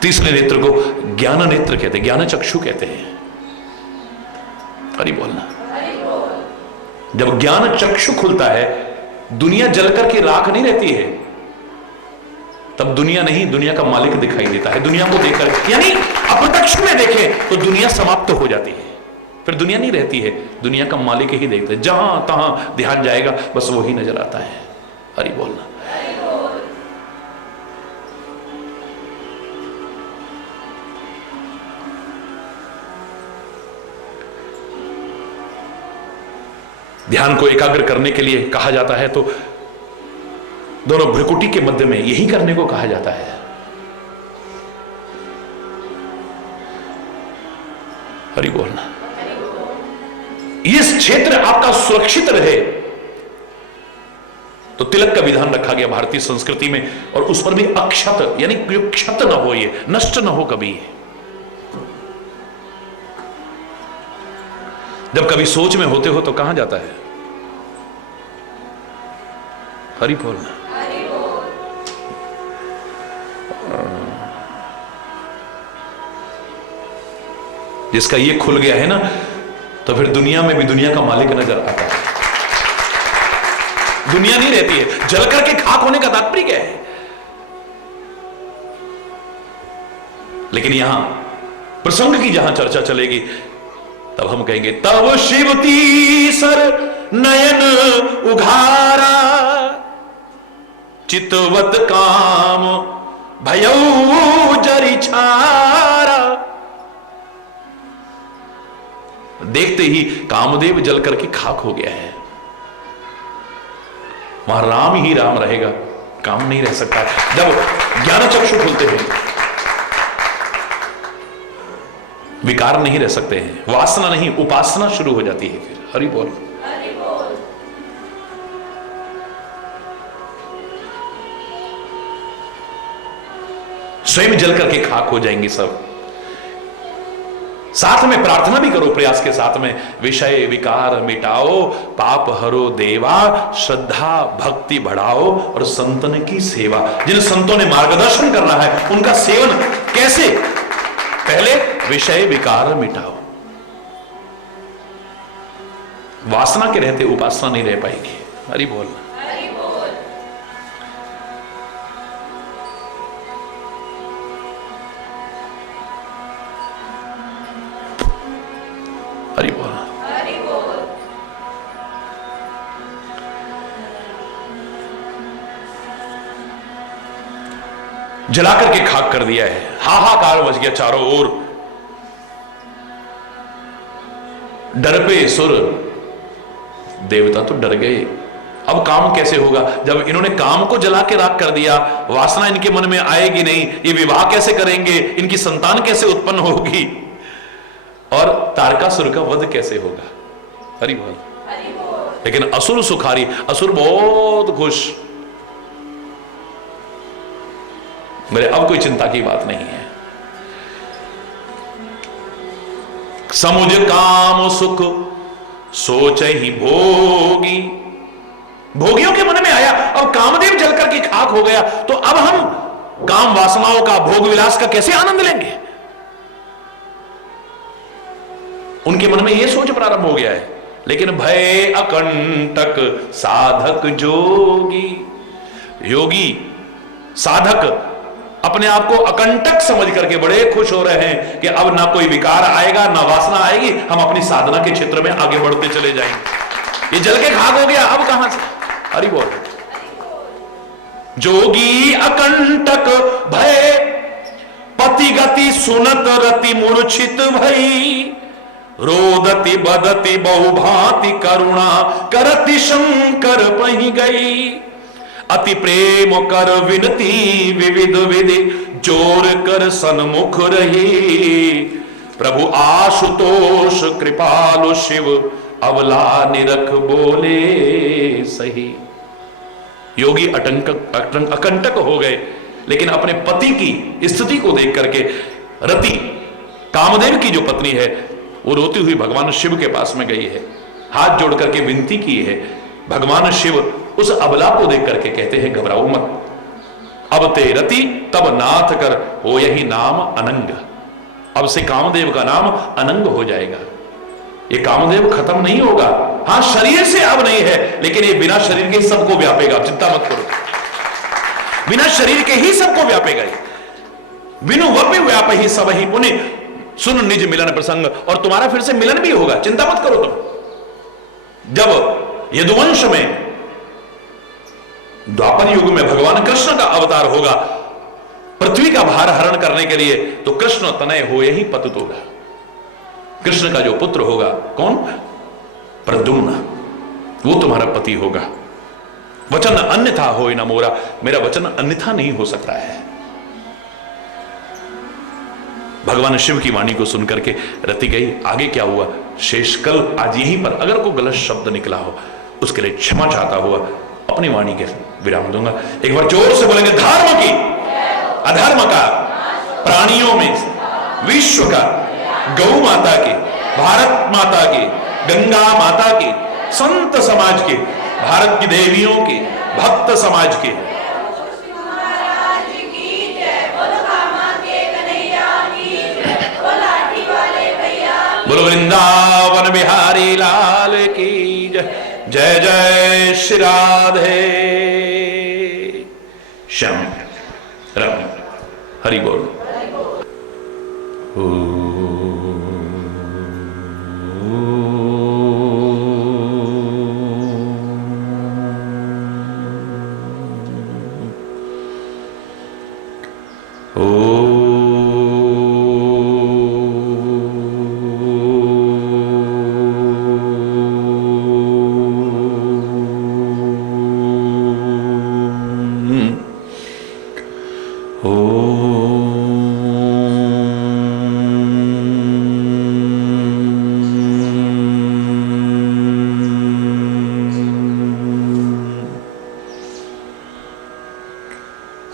तीसरे नेत्र को ज्ञान नेत्र कहते हैं, ज्ञान चक्षु कहते हैं। हरि बोलना। जब ज्ञान चक्षु खुलता है, दुनिया जलकर के राख नहीं रहती है, तब दुनिया नहीं, दुनिया का मालिक दिखाई देता है। दुनिया को देखकर, यानी अप्रत्यक्ष में देखें तो दुनिया समाप्त हो जाती है, फिर दुनिया नहीं रहती है, दुनिया का मालिक ही देखते हैं। जहां तहां ध्यान जाएगा बस वही नजर आता है। हरि बोलना। ध्यान को एकाग्र करने के लिए कहा जाता है तो दोनों भ्रुकुटी के मध्य में यही करने को कहा जाता है। हरि बोलना। इस क्षेत्र आपका सुरक्षित रहे तो तिलक का विधान रखा गया भारतीय संस्कृति में, और उस पर भी अक्षत यानी क्षत न हो, ये नष्ट न हो कभी। जब कभी सोच में होते हो तो कहां जाता है? हरि बोलना। जिसका ये खुल गया है ना, तो फिर दुनिया में भी दुनिया का मालिक नजर आता है। दुनिया नहीं रहती है। जल करके खाक होने का तात्पर्य क्या है? लेकिन यहां प्रसंग की जहां चर्चा चलेगी तब हम कहेंगे तब शिव तीसर नयन उघारा, चितवत काम भयऊ जरि छारा। देखते ही कामदेव जल करके खाक हो गया है। वहां राम ही राम रहेगा, काम नहीं रह सकता। जब ज्ञान चक्षु खुलते हैं विकार नहीं रह सकते हैं, वासना नहीं उपासना शुरू हो जाती है। फिर हरि बोल। स्वयं जल करके खाक हो जाएंगे सब। साथ में प्रार्थना भी करो प्रयास के साथ में, विषय विकार मिटाओ, पाप हरो देवा, श्रद्धा भक्ति बढ़ाओ और संतन की सेवा। जिन संतों ने मार्गदर्शन करना है उनका सेवन कैसे? पहले विषय विकार मिटाओ। वासना के रहते उपासना नहीं रह पाएगी। हरि बोल। हरि बोल। जला करके खाक कर दिया है, हाहाकार मच गया चारों ओर। डर पे सुर, देवता तो डर गए। अब काम कैसे होगा? जब इन्होंने काम को जला के राख कर दिया, वासना इनके मन में आएगी नहीं, ये विवाह कैसे करेंगे, इनकी संतान कैसे उत्पन्न होगी, और तारकासुर का वध कैसे होगा? हरि बोल। लेकिन असुर सुखारी, असुर बहुत खुश, मेरे अब कोई चिंता की बात नहीं है। समुझ काम सुख सोच ही भोगी। भोगियों के मन में आया, अब कामदेव जल करके खाक हो गया, तो अब हम काम वासनाओं का, भोग विलास का कैसे आनंद लेंगे? उनके मन में यह सोच प्रारंभ हो गया है। लेकिन भय अकंटक साधक जोगी, योगी साधक अपने आप को अकंटक समझ करके बड़े खुश हो रहे हैं कि अब ना कोई विकार आएगा, ना वासना आएगी, हम अपनी साधना के क्षेत्र में आगे बढ़ते चले जाएंगे। ये जल के खाक हो गया, अब कहां से? हरि बोल। जोगी अकंटक भय पति गति सुनत रति मूर्छित भई, रोदति बदति बहुभांति करुणा करति शंकर पही गई। अति प्रेम कर विनती विविध विधि जोर कर सन्मुख रही। प्रभु आशुतोष कृपालु शिव अवला निरख बोले सही। योगी अकंटक हो गए, लेकिन अपने पति की स्थिति को देख करके रति कामदेव की जो पत्नी है वो रोती हुई भगवान शिव के पास में गई है, हाथ जोड़ करके विनती की है। भगवान शिव उस अबला को देख करके कहते हैं घबराओ मत, अब ते रति तब नाथ कर हो यही नाम अनंग। अब से कामदेव का नाम अनंग हो जाएगा। ये कामदेव खत्म नहीं होगा, हां शरीर से अब नहीं है, लेकिन ये बिना शरीर के सबको व्यापेगा। चिंता मत करो, बिना शरीर के ही सबको व्यापेगा। बिनु वपि व्याप ही सब ही पुण्य। सुन निज मिलन प्रसंग, और तुम्हारा फिर से मिलन भी होगा, चिंता मत करो तुम। जब यदुवंश में द्वापर युग में भगवान कृष्ण का अवतार होगा पृथ्वी का भार हरण करने के लिए, तो कृष्ण तनय हो ही पतुतोरा, कृष्ण का जो पुत्र होगा, कौन? प्रद्युम्न, वो तुम्हारा पति होगा। वचन अन्यथा हो न मोरा, मेरा वचन अन्यथा नहीं हो सकता है। भगवान शिव की वाणी को सुनकर के रति गई। आगे क्या हुआ शेषकल आज यहीं पर अगर कोई गलत शब्द निकला हो उसके लिए क्षमा चाहता हुआ अपनी वाणी के विराम दूंगा। एक बार जोर से बोलेंगे, धर्म की अधर्म का, प्राणियों में विश्व का, गौ माता की, भारत माता की, गंगा माता की, संत समाज के, भारत की देवियों के, भक्त समाज के, बोलो वृंदावन बिहारी लाल की जय। जय जय श्री राधे श्याम राम हरि बोल।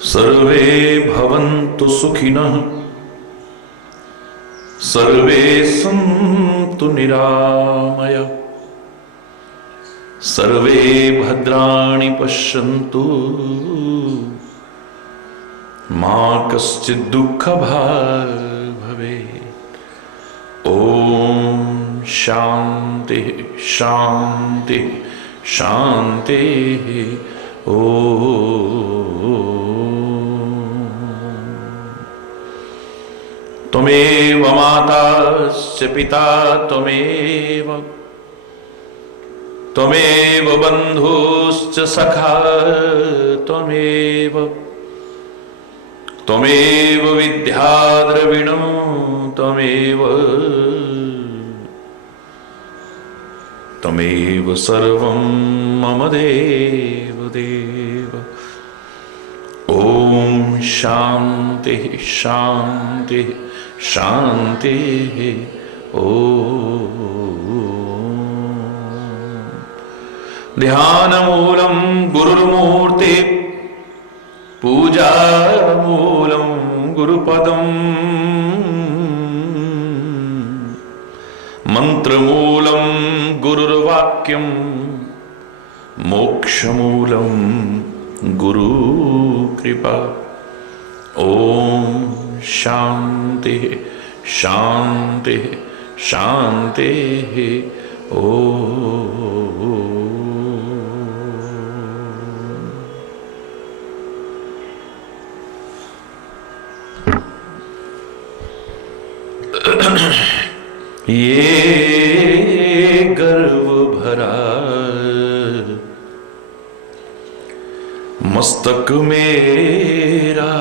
सर्वे भवन्तु सुखिनः, सर्वे सन्तु निरामया, सर्वे भद्राणि पश्यन्तु, मा कश्चित् दुःखभाग् भवेत्। ओम शांति शांति शांति। त्वमेव माता च पिता त्वमेव, त्वमेव बन्धुश्च सखा त्वमेव, त्वमेव विद्या द्रविणो त्वमेव, त्वमेव सर्वं मम देव देव। ओम शांति शांति शांति। ध्यानमूलं गुरुर्मूर्ति, पूजामूलं गुरुपदम्, मंत्रमूलं गुरुर्वाक्यं, मोक्षमूलं गुरुकृपा। ओम शांति शांति शांति। ये गर्व भरा मस्तक मेरा,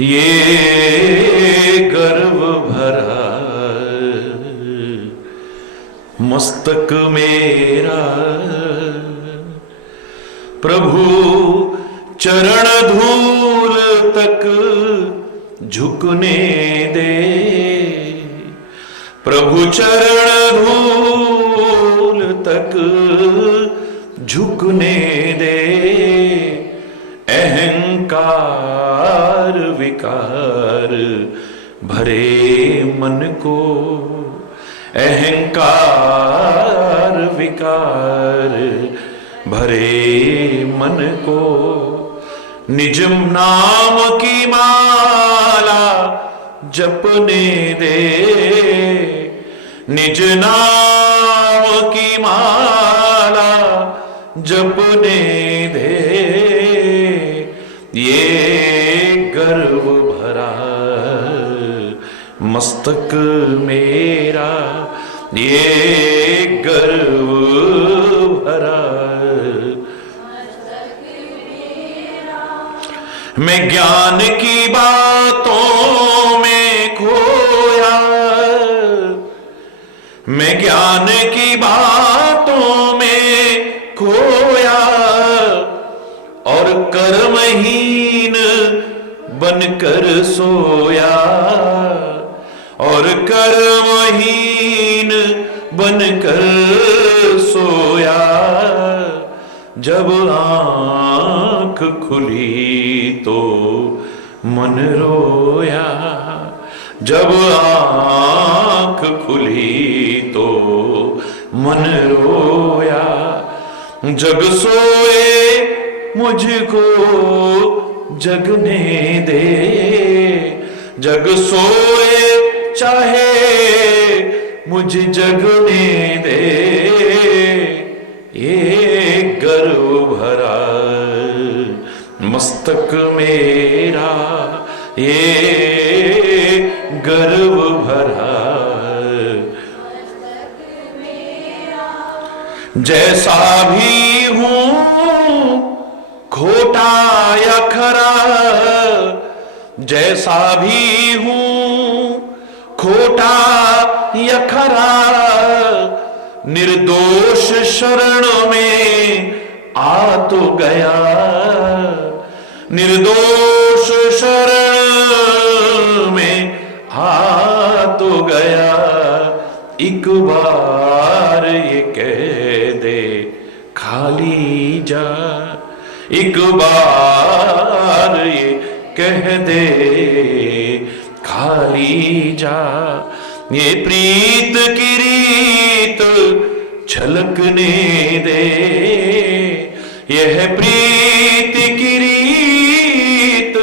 ये गर्व भरा मस्तक मेरा, प्रभु चरण धूल तक झुकने दे, प्रभु चरण धूल तक झुकने दे। अहंकार विकार भरे मन को, अहंकार विकार भरे मन को, निज नाम की माला जपने दे, निज नाम की माला जपने दे। ये गर्व भरा मस्तक मेरा ये गर्व भरा, मैं ज्ञान की बातों में खोया, मैं ज्ञान की बातों में खोया, और कर्महीन बनकर सोया, और कर्महीन बनकर सोया। जब आंख खुली तो मन रोया, जब आंख खुली तो मन रोया। जग सोए मुझको जगने दे, जग सोए चाहे मुझे जगने दे, ये गर्व भरा मस्तक मेरा, ये गर्व भरा। जैसा भी हूं खोटा या खरा, जैसा भी हूं खोटा या खरा, निर्दोष शरण में आ तो गया, निर्दोष शरण में आ तो गया। एक बार ये कह दे खाली जा, एक बार ये कह दे खाली जा। ये प्रीत की रीत छलकने दे, यह प्रीत की रीत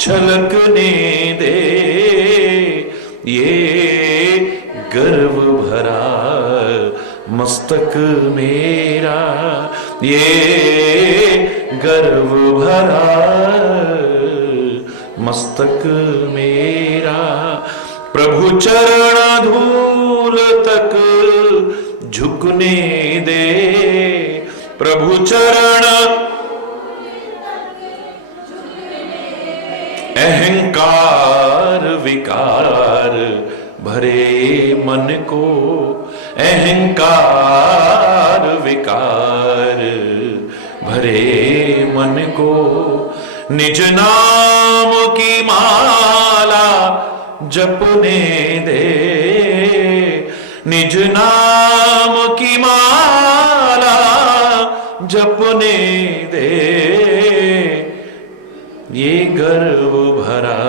छलकने दे, ये गर्व भरा मस्तक मेरा, ये गर्व भरा मस्तक मेरा। प्रभु चरण धूल तक झुकने दे, प्रभु चरण अहंकार विकार भरे मन को, अहंकार विकार भरे मन को। निज नाम की माला जपने दे, निज नाम की माला जपने दे, ये गर्व भरा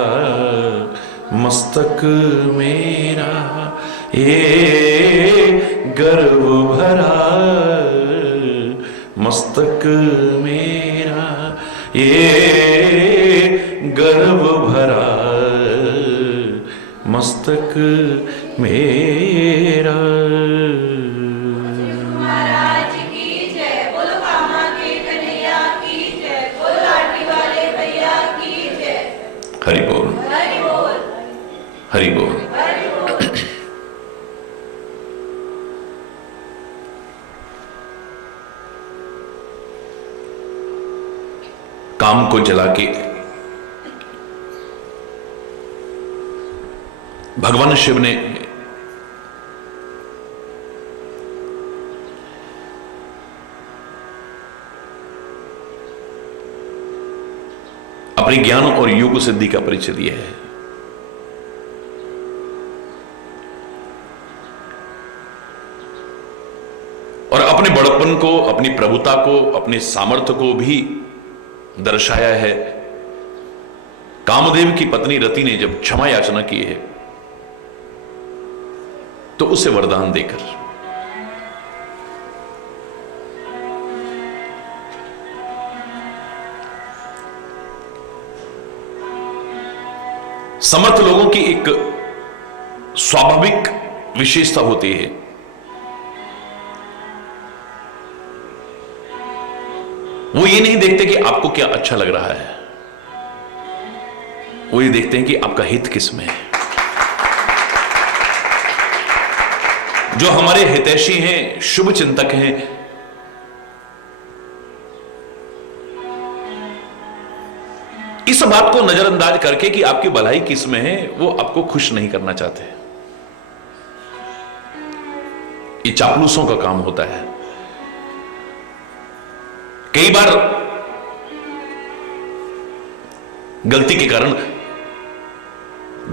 मस्तक मेरा, ये गर्व भरा मस्तक मेरा, ये गर्व भरा मस्तक मेरा। महाराज की जय, बोलो कामा के कन्हैया की जय, बोलो लाठी वाले भैया की जय। हरि बोल, हरि बोल, हरि बोल। हरि बोल। काम को जला के भगवान शिव ने अपने ज्ञान और योग सिद्धि का परिचय दिया है। और अपने बड़प्पन को, अपनी प्रभुता को, अपने सामर्थ्य को भी दर्शाया है। कामदेव की पत्नी रति ने जब क्षमा याचना की है तो उसे वरदान देकर समर्थ लोगों की एक स्वाभाविक विशेषता होती है, वो ये नहीं देखते कि आपको क्या अच्छा लग रहा है, वो ये देखते हैं कि आपका हित किस में है। जो हमारे हितैषी हैं, शुभ चिंतक हैं, इस बात को नजरअंदाज करके कि आपकी भलाई किस में है, वो आपको खुश नहीं करना चाहते। ये चापलूसों का काम होता है। कई बार गलती के कारण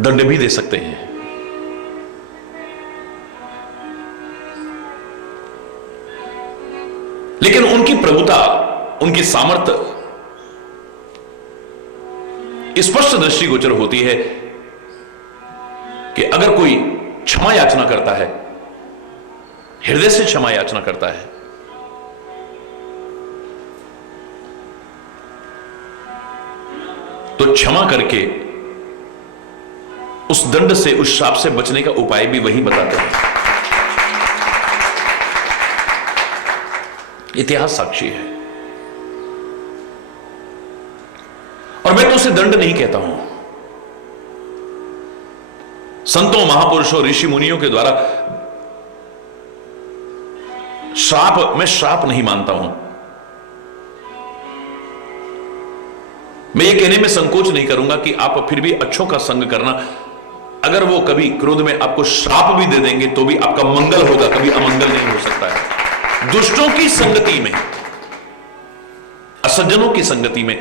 दंड भी दे सकते हैं, लेकिन उनकी प्रभुता, उनकी सामर्थ्य स्पष्ट दृष्टिगोचर होती है कि अगर कोई क्षमा याचना करता है, हृदय से क्षमा याचना करता है, तो क्षमा करके उस दंड से, उस श्राप से बचने का उपाय भी वही बताते हैं। इतिहास साक्षी है। और मैं तो उसे दंड नहीं कहता हूं। संतों, महापुरुषों, ऋषि मुनियों के द्वारा श्राप, मैं श्राप नहीं मानता हूं। मैं ये कहने में संकोच नहीं करूंगा कि आप फिर भी अच्छों का संग करना। अगर वो कभी क्रोध में आपको श्राप भी दे देंगे तो भी आपका मंगल होगा, कभी अमंगल नहीं हो सकता है। दुष्टों की संगति में, असज्जनों की संगति में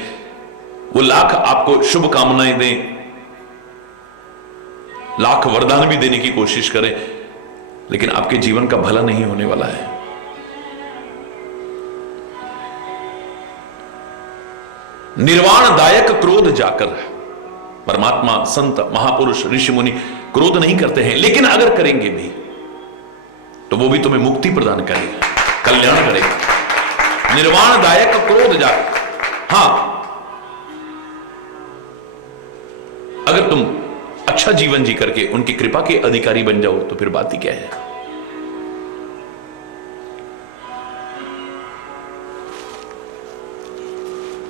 वो लाख आपको शुभ कामनाएं दें, लाख वरदान भी देने की कोशिश करें, लेकिन आपके जीवन का भला नहीं होने वाला है। निर्वाणदायक क्रोध जाकर परमात्मा, संत, महापुरुष, ऋषि मुनि क्रोध नहीं करते हैं, लेकिन अगर करेंगे भी तो वो भी तुम्हें मुक्ति प्रदान करेगा, कल्याण करेगा। निर्वाणदायक क्रोध जाकर, हां, अगर तुम अच्छा जीवन जी करके उनकी कृपा के अधिकारी बन जाओ तो फिर बात ही क्या है।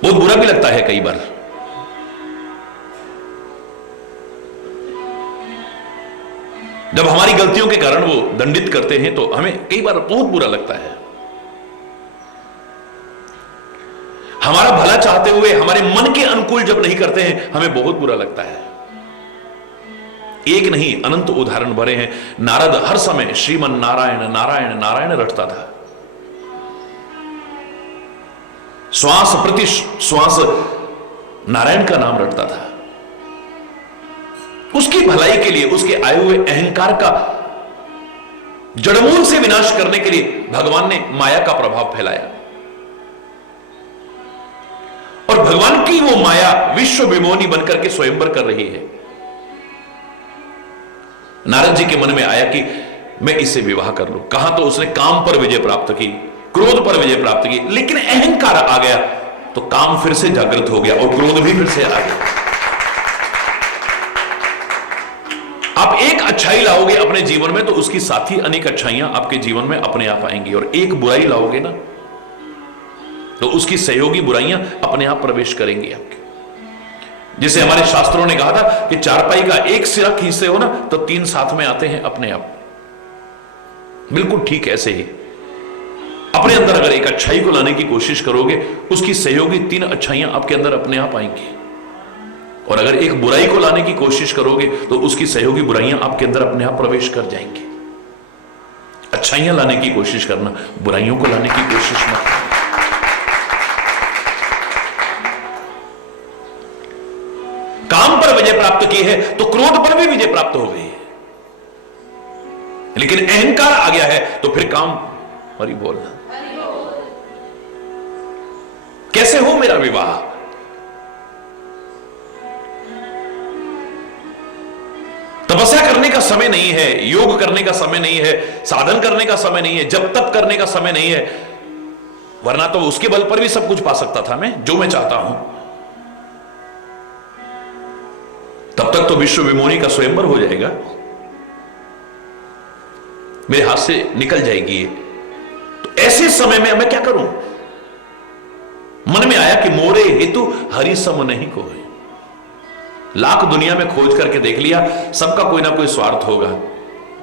बहुत बुरा भी लगता है कई बार। जब हमारी गलतियों के कारण वो दंडित करते हैं तो हमें कई बार बहुत बुरा लगता है। हमारा भला चाहते हुए हमारे मन के अनुकूल जब नहीं करते हैं, हमें बहुत बुरा लगता है। एक नहीं, अनंत उदाहरण भरे हैं। नारद हर समय श्रीमन नारायण नारायण नारायण रटता था। श्वास प्रति श्वास नारायण का नाम रटता था। उसकी भलाई के लिए, उसके आए हुए अहंकार का जड़मूल से विनाश करने के लिए भगवान ने माया का प्रभाव फैलाया। और भगवान की वो माया विश्व विमोहिनी बनकर के स्वयंवर कर रही है। नारद जी के मन में आया कि मैं इससे विवाह कर लूं। कहां तो उसने काम पर विजय प्राप्त की, क्रोध पर विजय प्राप्त की, लेकिन अहंकार आ गया तो काम फिर से जागृत हो गया और क्रोध भी फिर से आ गया। आप एक अच्छाई लाओगे अपने जीवन में तो उसकी साथ ही अनेक अच्छाइयां आपके जीवन में अपने आप आएंगी, और एक बुराई लाओगे ना तो उसकी सहयोगी बुराइयां अपने आप प्रवेश करेंगी आपके। जिसे हमारे शास्त्रों ने कहा था कि चारपाई का एक सिरा खींचते हो ना तो तीन साथ में आते हैं अपने आप। बिल्कुल ठीक ऐसे ही अपने अंदर अगर एक अच्छाई को लाने की कोशिश करोगे, उसकी सहयोगी तीन अच्छाइयां आपके अंदर अपने आप आएंगी। और अगर एक बुराई को लाने की कोशिश करोगे तो उसकी सहयोगी बुराइयां आपके अंदर अपने आप प्रवेश कर जाएंगी। अच्छाइयां लाने की कोशिश करना, बुराइयों को लाने की कोशिश मत करना। काम पर विजय प्राप्त की है तो क्रोध पर भी विजय प्राप्त हो गई है, लेकिन अहंकार आ गया है तो फिर काम, हरि बोल, कैसे हो मेरा विवाह। तपस्या करने का समय नहीं है, योग करने का समय नहीं है, साधन करने का समय नहीं है, जब तप करने का समय नहीं है, वरना तो उसके बल पर भी सब कुछ पा सकता था मैं, जो मैं चाहता हूं। तब तक तो विश्व विमोहिनी का स्वयंवर हो जाएगा, मेरे हाथ से निकल जाएगी ये। तो ऐसे समय में मैं क्या करूं? मन में आया कि मोरे हेतु हरि सम नहीं कोई। लाख दुनिया में खोज करके देख लिया, सबका कोई ना कोई स्वार्थ होगा,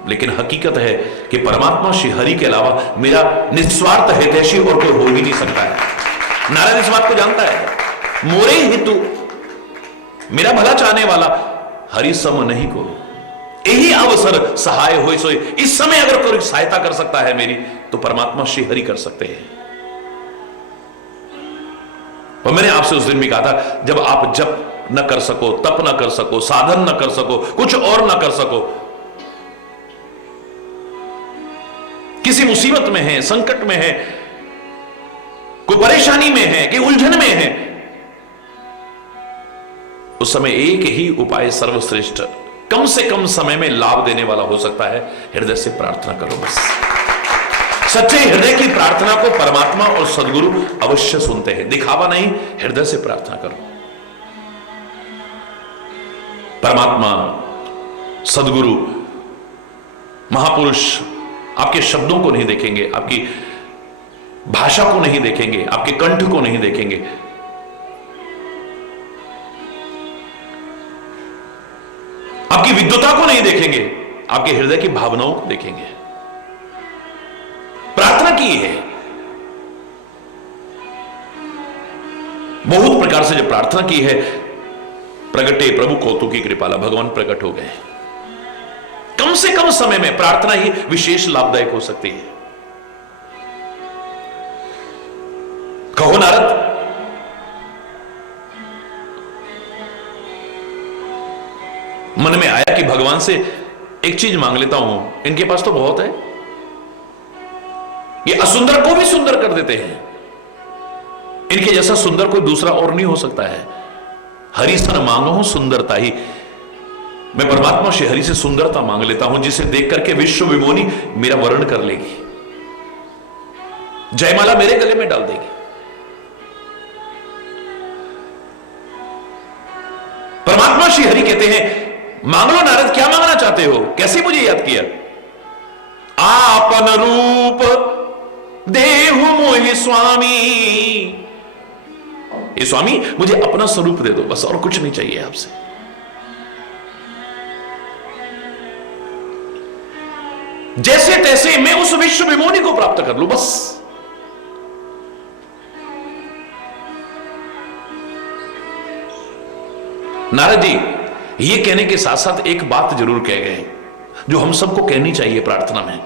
लेकिन हकीकत है कि परमात्मा श्री हरि के अलावा मेरा निस्वार्थ हितैषी और कोई हो ही नहीं सकता है। नारद इस बात को जानता है। मोरे हेतु, मेरा भला चाहने वाला हरि सम नहीं को, यही अवसर सहाय हो सोई। इस समय अगर कोई सहायता कर सकता है मेरी, तो परमात्मा श्री हरि कर सकते हैं। और मैंने आपसे उस दिन भी कहा था, जब आप जप न कर सको, तप न कर सको, साधन न कर सको, कुछ और न कर सको, किसी मुसीबत में है, संकट में है, कोई परेशानी में है कि उलझन में है, उस समय एक ही उपाय सर्वश्रेष्ठ, कम से कम समय में लाभ देने वाला हो सकता है। हृदय से प्रार्थना करो बस। सच्चे हृदय की प्रार्थना को परमात्मा और सदगुरु अवश्य सुनते हैं। दिखावा नहीं, हृदय से प्रार्थना करो। परमात्मा, सदगुरु, महापुरुष आपके शब्दों को नहीं देखेंगे, आपकी भाषा को नहीं देखेंगे, आपके कंठ को नहीं देखेंगे, आपकी विद्वता को नहीं देखेंगे, आपके हृदय की भावनाओं को देखेंगे। प्रार्थना की है, बहुत प्रकार से जो प्रार्थना की है, प्रगटे प्रभु कौतुक की कृपाला, भगवान प्रकट हो गए। कम से कम समय में प्रार्थना ही विशेष लाभदायक हो सकती है। कहो नारद, मन में आया कि भगवान से एक चीज मांग लेता हूं, इनके पास तो बहुत है, ये असुंदर को भी सुंदर कर देते हैं, इनके जैसा सुंदर कोई दूसरा और नहीं हो सकता है। हरि सन मांगो सुंदरता ही, मैं परमात्मा श्री हरि से सुंदरता मांग लेता हूं, जिसे देख करके विश्व विमोनी मेरा वर्ण कर लेगी, जयमाला मेरे गले में डाल देगी। परमात्मा श्री हरि कहते हैं, मांग लो नारद, क्या मांगना चाहते हो? कैसे मुझे याद किया? आपन रूप देहु मोहि स्वामी, ये स्वामी मुझे अपना स्वरूप दे दो, बस और कुछ नहीं चाहिए आपसे। जैसे तैसे मैं उस विश्व विमोनी को प्राप्त कर लूं, बस। नारद जी ये कहने के साथ साथ एक बात जरूर कह गए, जो हम सबको कहनी चाहिए प्रार्थना में।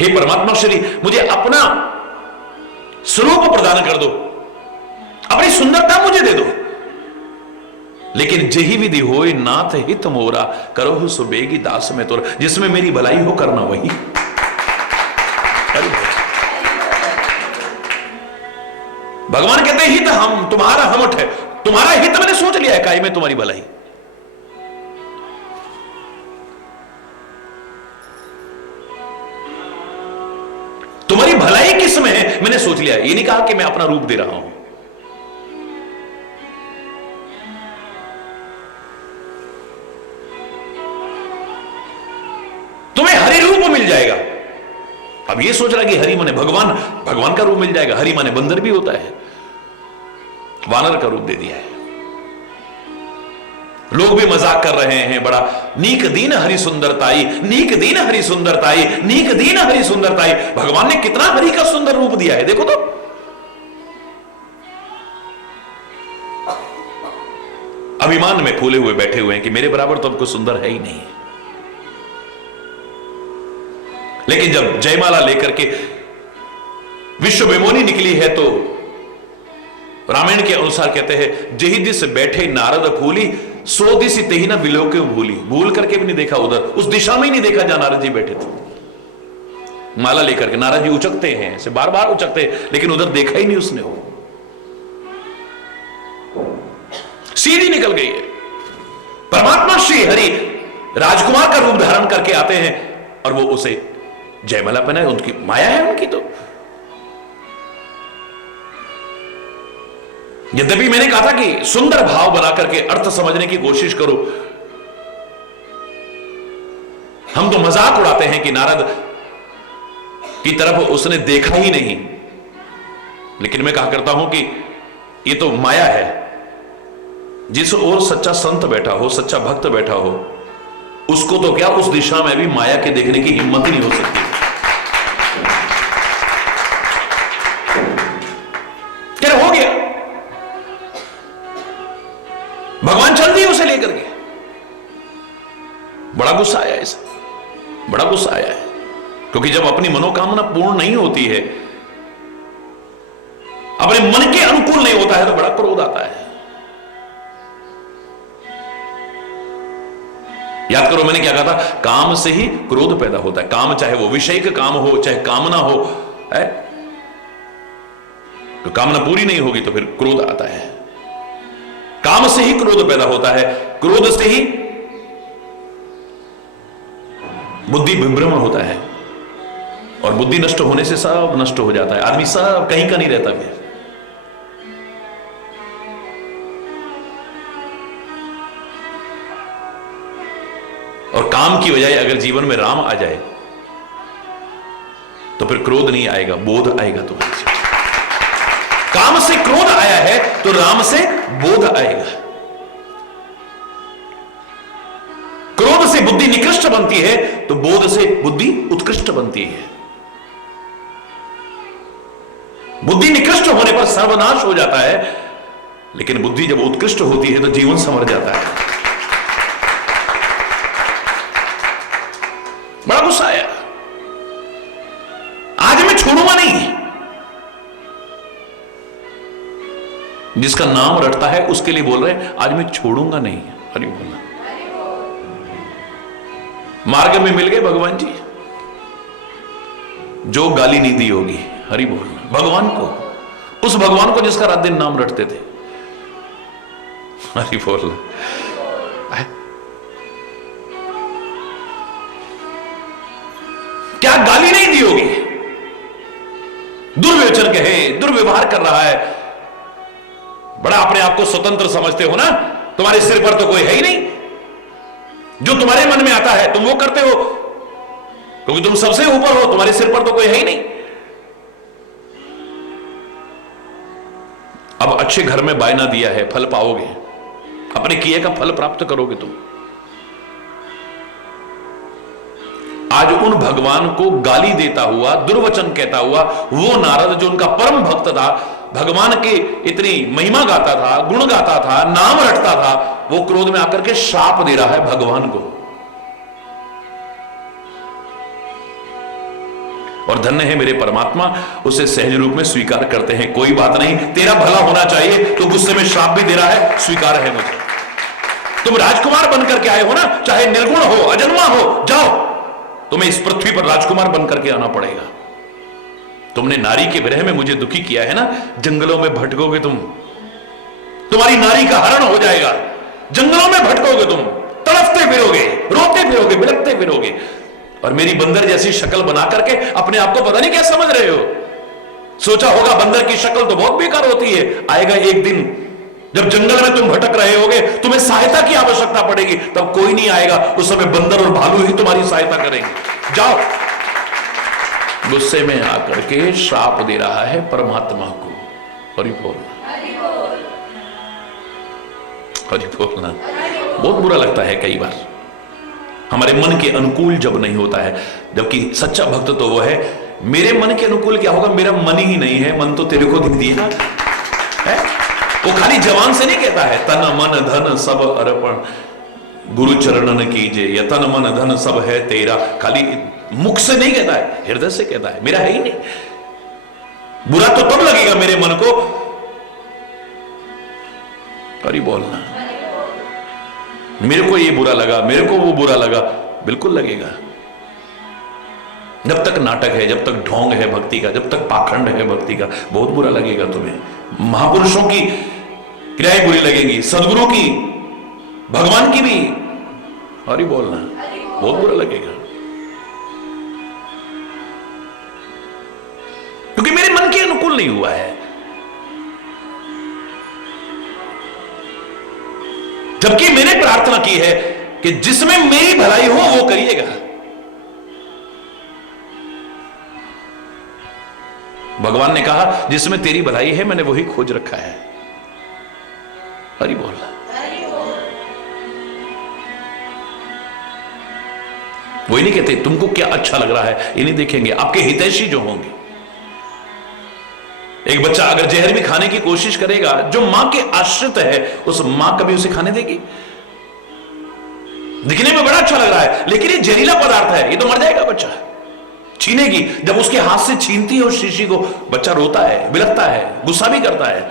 हे परमात्मा श्री, मुझे अपना स्वरूप प्रदान कर दो, अपनी सुंदरता मुझे दे दो, लेकिन जही विधि होए नाथ हित मोरा, करो सुबेगी दास में तोरा, जिसमें मेरी भलाई हो करना वही। भगवान कहते हैं हित हम, तुम्हारा हमठ है, तुम्हारा हित मैंने सोच लिया है, काई में तुम्हारी भलाई। तुम्हारी भलाई किस में है मैंने सोच लिया। ये नहीं कहा कि मैं अपना रूप दे रहा हूं, तुम्हें हरि रूप मिल जाएगा। अब ये सोच रहा कि हरि माने भगवान, भगवान का रूप मिल जाएगा। हरि माने बंदर भी होता है, वानर का रूप दे दिया है। लोग भी मजाक कर रहे हैं, बड़ा नीक दीन हरि सुंदरताई, नीक दीन हरि सुंदरताई, नीक दीन हरि सुंदरताई। भगवान ने कितना हरि का सुंदर रूप दिया है, देखो तो। अभिमान में फूले हुए बैठे हुए हैं कि मेरे बराबर तो अब कोई सुंदर है ही नहीं। लेकिन जब जयमाला लेकर के विश्व विमोनी निकली है, तो रामायण के अनुसार कहते हैं, जही दिस बैठे नारद फूली, सो दिस तेही ना बिलो के भूली। भूल करके भी नहीं देखा उधर, उस दिशा में ही नहीं देखा जहां नारद जी बैठे थे। माला लेकर के नारद जी उचकते हैं, ऐसे बार बार उचकते हैं, लेकिन उधर देखा ही नहीं उसने, हो सीधी निकल गई है। परमात्मा श्री हरि राजकुमार का रूप धारण करके आते हैं और वो उसे जयमाला पहनाए, उनकी माया है उनकी। तो यद्यपि मैंने कहा था कि सुंदर भाव बना करके अर्थ समझने की कोशिश करो। हम तो मजाक उड़ाते हैं कि नारद की तरफ उसने देखा ही नहीं, लेकिन मैं कहा करता हूं कि ये तो माया है। जिस ओर सच्चा संत बैठा हो, सच्चा भक्त बैठा हो, उसको तो क्या, उस दिशा में भी माया के देखने की हिम्मत ही नहीं हो सकती। क्या हो गया, भगवान चल दिए उसे लेकर के। बड़ा गुस्सा आया इसे, बड़ा गुस्सा आया है, क्योंकि जब अपनी मनोकामना पूर्ण नहीं होती है, अपने मन के अनुकूल नहीं होता है, तो बड़ा क्रोध आता है। याद करो मैंने क्या कहा था, काम से ही क्रोध पैदा होता है। काम चाहे वो विषयिक काम हो, चाहे कामना हो, है तो कामना पूरी नहीं होगी तो फिर क्रोध आता है। काम से ही क्रोध पैदा होता है, क्रोध से ही बुद्धि विभ्रमण होता है, और बुद्धि नष्ट होने से सब नष्ट हो जाता है, आदमी सब कहीं का नहीं रहता फिर। और काम की बजाय अगर जीवन में राम आ जाए तो फिर क्रोध नहीं आएगा, बोध आएगा तुम्हारे जीवन। काम से क्रोध आया है तो राम से बोध आएगा। क्रोध से बुद्धि निकृष्ट बनती है तो बोध से बुद्धि उत्कृष्ट बनती है। बुद्धि निकृष्ट होने पर सर्वनाश हो जाता है, लेकिन बुद्धि जब उत्कृष्ट होती है तो जीवन संवर जाता है। बड़ा गुस्सा आया, आज मैं छोड़ूंगा नहीं। जिसका नाम रटता है उसके लिए बोल रहे हैं, आज मैं छोड़ूंगा नहीं। हरि बोलना। मार्ग में मिल गए भगवान जी, जो गाली नहीं दी होगी। हरि बोलना। भगवान को, उस भगवान को जिसका रात दिन नाम रटते थे। हरि बोलना। क्या गाली नहीं दी होगी? दुर्व्यचन कहे, दुर्व्यवहार कर रहा है, बड़ा अपने आप को स्वतंत्र समझते हो ना, तुम्हारे सिर पर तो कोई है ही नहीं, जो तुम्हारे मन में आता है तुम वो करते हो, क्योंकि तुम सबसे ऊपर हो, तुम्हारे सिर पर तो कोई है ही नहीं। अब अच्छे घर में बायना दिया है, फल पाओगे, अपने किए का फल प्राप्त करोगे तुम। आज उन भगवान को गाली देता हुआ, दुर्वचन कहता हुआ वो नारद, जो उनका परम भक्त था, भगवान के इतनी महिमा गाता था, गुण गाता था, नाम रटता था, वो क्रोध में आकर के शाप दे रहा है भगवान को। और धन्य है मेरे परमात्मा, उसे सहज रूप में स्वीकार करते हैं। कोई बात नहीं, तेरा भला होना चाहिए, तो गुस्से में श्राप भी दे रहा है, स्वीकार है मुझे। तुम राजकुमार बनकर के आए हो ना, चाहे निर्गुण हो, अजन्मा हो, जाओ, तुम्हें इस पृथ्वी पर राजकुमार बनकर के आना पड़ेगा। तुमने नारी के विरह में मुझे दुखी किया है ना, जंगलों में भटकोगे तुम, तुम्हारी नारी का हरण हो जाएगा, जंगलों में भटकोगे तुम, तड़पते फिरोगे, रोते फिरोगे, बिलखते फिरोगे, और मेरी बंदर जैसी शक्ल बना करके अपने आप को पता नहीं क्या समझ रहे हो। सोचा होगा बंदर की शक्ल तो बहुत बेकार होती है, आएगा एक दिन जब जंगल में तुम भटक रहे होगे, तुम्हें सहायता की आवश्यकता पड़ेगी, तब कोई नहीं आएगा, उस समय बंदर और भालू ही तुम्हारी सहायता करेंगे। जाओ। गुस्से में आकर के श्राप दे रहा है परमात्मा को। हरि बोल, हरि बोलना। बहुत बुरा लगता है कई बार, हमारे मन के अनुकूल जब नहीं होता है, जबकि सच्चा भक्त तो वो है, मेरे मन के अनुकूल क्या होगा, मेरा मन ही नहीं है, मन तो तेरे को दे दिया है। वो खाली जवान से नहीं कहता है, तन मन धन सब अर्पण गुरु चरणन कीजिए, या तन मन धन सब है तेरा, खाली मुख से नहीं कहता है, हृदय से कहता है, मेरा है ही नहीं। बुरा तो तब लगेगा मेरे मन को, हरि बोलना, मेरे को ये बुरा लगा, मेरे को वो बुरा लगा, बिल्कुल लगेगा। जब तक नाटक है, जब तक ढोंग है भक्ति का, जब तक पाखंड है भक्ति का, बहुत बुरा लगेगा तुम्हें। महापुरुषों की क्रियाएं बुरी लगेंगी, सदगुरु की, भगवान की भी, हरि बोलना, बहुत बुरा लगेगा, क्योंकि मेरे मन के अनुकूल नहीं हुआ है। जबकि मैंने प्रार्थना की है कि जिसमें मेरी भलाई हो वो करिएगा। भगवान ने कहा जिसमें तेरी भलाई है मैंने वही खोज रखा है। हरि बोल। वो ही नहीं कहते तुमको क्या अच्छा लग रहा है, ये नहीं देखेंगे, आपके हितैषी जो होंगे। एक बच्चा अगर जहर भी खाने की कोशिश करेगा, जो मां के आश्रित है, उस मां कभी उसे खाने देगी? दिखने में बड़ा अच्छा लग रहा है, लेकिन ये जहरीला पदार्थ है, ये तो मर जाएगा बच्चा। छीनेगी, जब उसके हाथ से छीनती है उस शीशी को, बच्चा रोता है, बिलखता है, गुस्सा भी करता है,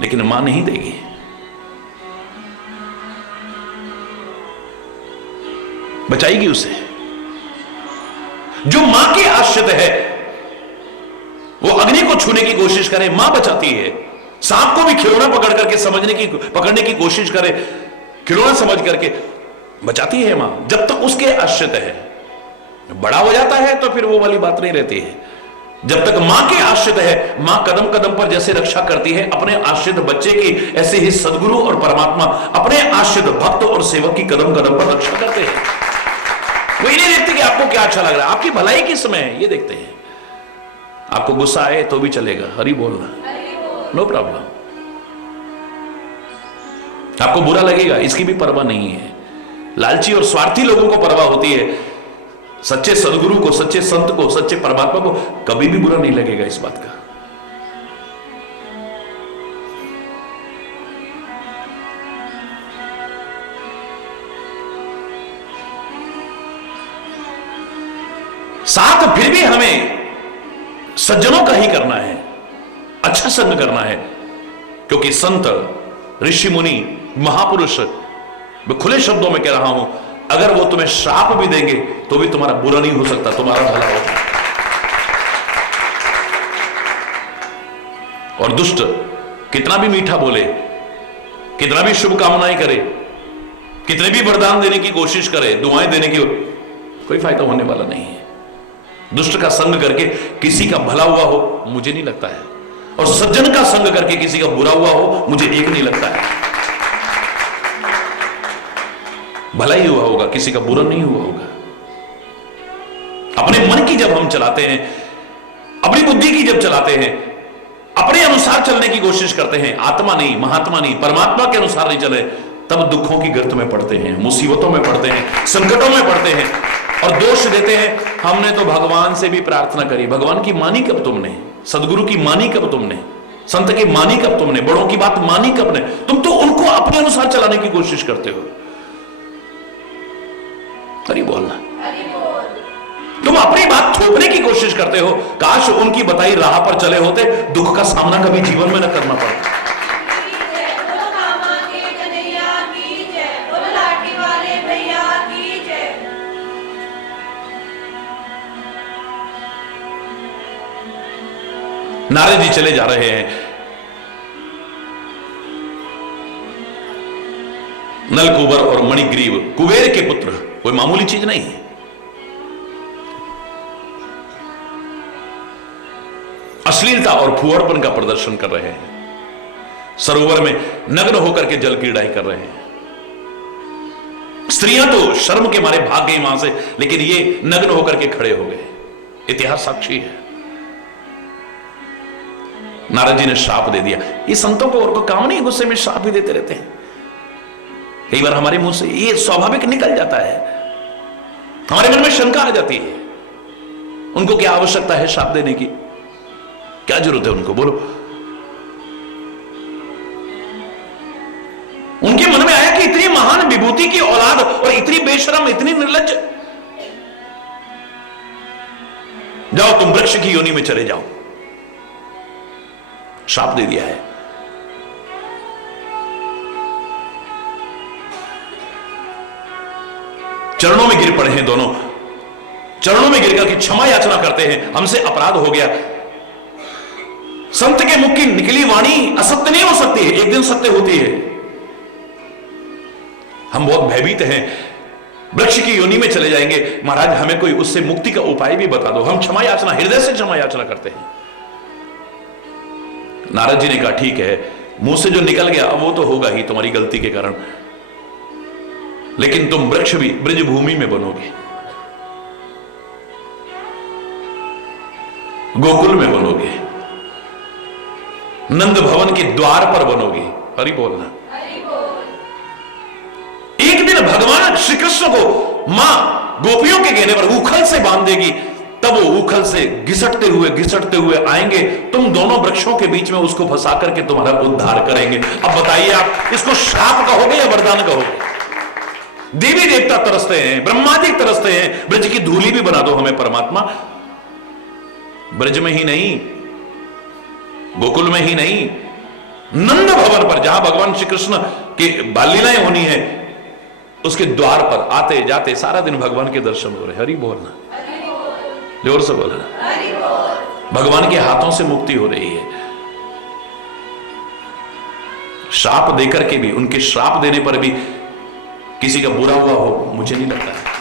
लेकिन मां नहीं देगी। बचाएगी उसे। जो मां के आश्रित है, वो अग्नि को छूने की कोशिश करे, मां बचाती है। सांप को भी खिलौना पकड़ करके पकड़ने की कोशिश करे, खिलौना समझ करके बचाती है मां, जब तक उसके आश्रित है। बड़ा हो जाता है तो फिर वो वाली बात नहीं रहती है। जब तक मां के आश्रित है, मां कदम कदम पर जैसे रक्षा करती है अपने आश्रित बच्चे की, ऐसे ही सदगुरु और परमात्मा अपने आश्रित भक्त और सेवक की कदम कदम पर रक्षा करते हैं। वो ये नहीं देखते कि आपको क्या अच्छा लग रहा है, आपकी भलाई किस में है, ये देखते हैं। आपको गुस्सा आए तो भी चलेगा, हरि बोलना, नो प्रॉब्लम। आपको बुरा लगेगा, इसकी भी परवाह नहीं है। लालची और स्वार्थी लोगों को परवाह होती है, सच्चे सदगुरु को, सच्चे संत को, सच्चे परमात्मा को कभी भी बुरा नहीं लगेगा इस बात का। साथ फिर भी हमें सज्जनों का ही करना है, अच्छा संग करना है, क्योंकि संत, ऋषि मुनि, महापुरुष, मैं खुले शब्दों में कह रहा हूं, अगर वो तुम्हें श्राप भी देंगे तो भी तुम्हारा बुरा नहीं हो सकता, तुम्हारा भला होगा। और दुष्ट कितना भी मीठा बोले, कितना भी शुभकामनाएं करे, कितने भी वरदान देने की कोशिश करे, दुआएं देने की, कोई फायदा होने वाला नहीं है। दुष्ट का संग करके किसी का भला हुआ हो मुझे नहीं लगता है, और सज्जन का संग करके किसी का बुरा हुआ हो मुझे एक नहीं लगता है। भला ही हुआ होगा, किसी का बुरा नहीं हुआ होगा। अपने मन की जब हम चलाते हैं, अपनी बुद्धि की जब चलाते हैं, अपने अनुसार चलने की कोशिश करते हैं, आत्मा नहीं, महात्मा नहीं, परमात्मा के अनुसार नहीं चले, तब दुखों की गर्त में पड़ते हैं, मुसीबतों में पड़ते हैं, संकटों में पड़ते हैं, और दोष देते हैं हमने तो भगवान से भी प्रार्थना करी। भगवान की मानी कब तुमने? सदगुरु की मानी कब तुमने? संत की मानी कब तुमने? बड़ों की बात मानी कब ने? तुम तो उनको अपने अनुसार चलाने की कोशिश करते हो। हरि बोलना, तुम अपनी बात थोपने की कोशिश करते हो। काश उनकी बताई राह पर चले होते, दुख का सामना कभी जीवन में न करना पड़ता। नारद जी चले जा रहे हैं, नलकुबर और मणिग्रीव, कुबेर के पुत्र, कोई मामूली चीज नहीं है। अश्लीलता और फुहड़पन का प्रदर्शन कर रहे हैं, सरोवर में नग्न होकर के जल क्रीड़ाएं कर रहे हैं। स्त्रियां तो शर्म के मारे भाग गई वहां से, लेकिन ये नग्न होकर के खड़े हो गए। इतिहास साक्षी है। नारद जी ने श्राप दे दिया। ये संतों को और को काम नहीं, गुस्से में श्राप ही देते रहते हैं। कई बार हमारे मुंह से ये स्वाभाविक निकल जाता है, हमारे मन में शंका आ जाती है, उनको क्या आवश्यकता है श्राप देने की? क्या जरूरत है उनको? बोलो। उनके मन में आया कि इतनी महान विभूति की औलाद और इतनी बेशरम, इतनी निर्लज्ज, जाओ तुम वृक्ष की योनि में चले जाओ। श्राप दे दिया है। चरणों में गिर पड़े हैं दोनों, चरणों में गिर करके क्षमा याचना करते हैं, हमसे अपराध हो गया। संत के मुख की निकली वाणी असत्य नहीं हो सकती है, एक दिन सत्य होती है। हम बहुत भयभीत हैं, वृक्ष की योनि में चले जाएंगे, महाराज हमें कोई उससे मुक्ति का उपाय भी बता दो। हम क्षमा याचना, हृदय से क्षमा याचना करते हैं। नारद जी ने कहा ठीक है, मुंह से जो निकल गया वो तो होगा ही तुम्हारी गलती के कारण, लेकिन तुम वृक्ष भी ब्रज भूमि में बनोगे, गोकुल में बनोगे, नंद भवन के द्वार पर बनोगे। हरि बोलना। एक दिन भगवान श्री कृष्ण को मां गोपियों के कहने पर उखल से बांध देगी, तब वो उखल से घिसटते हुए आएंगे, तुम दोनों वृक्षों के बीच में उसको फंसा करके तुम्हारा उद्धार करेंगे। अब बताइए आप इसको श्राप कहोगे या वरदान कहोगे? देवी देवता तरसते हैं, ब्रह्मादि तरसते हैं, ब्रज की धूली भी बना दो हमें परमात्मा। ब्रज में ही नहीं, गोकुल में ही नहीं, नंद भवन पर जहां भगवान श्री कृष्ण की बाल लीलाएं होनी है, उसके द्वार पर आते जाते सारा दिन भगवान के दर्शन हो रहे। हरि बोलना, जोर से बोलना। भगवान के हाथों से मुक्ति हो रही है। श्राप देकर के भी, उनके श्राप देने पर भी किसी का बुरा हुआ हो, मुझे नहीं लगता है।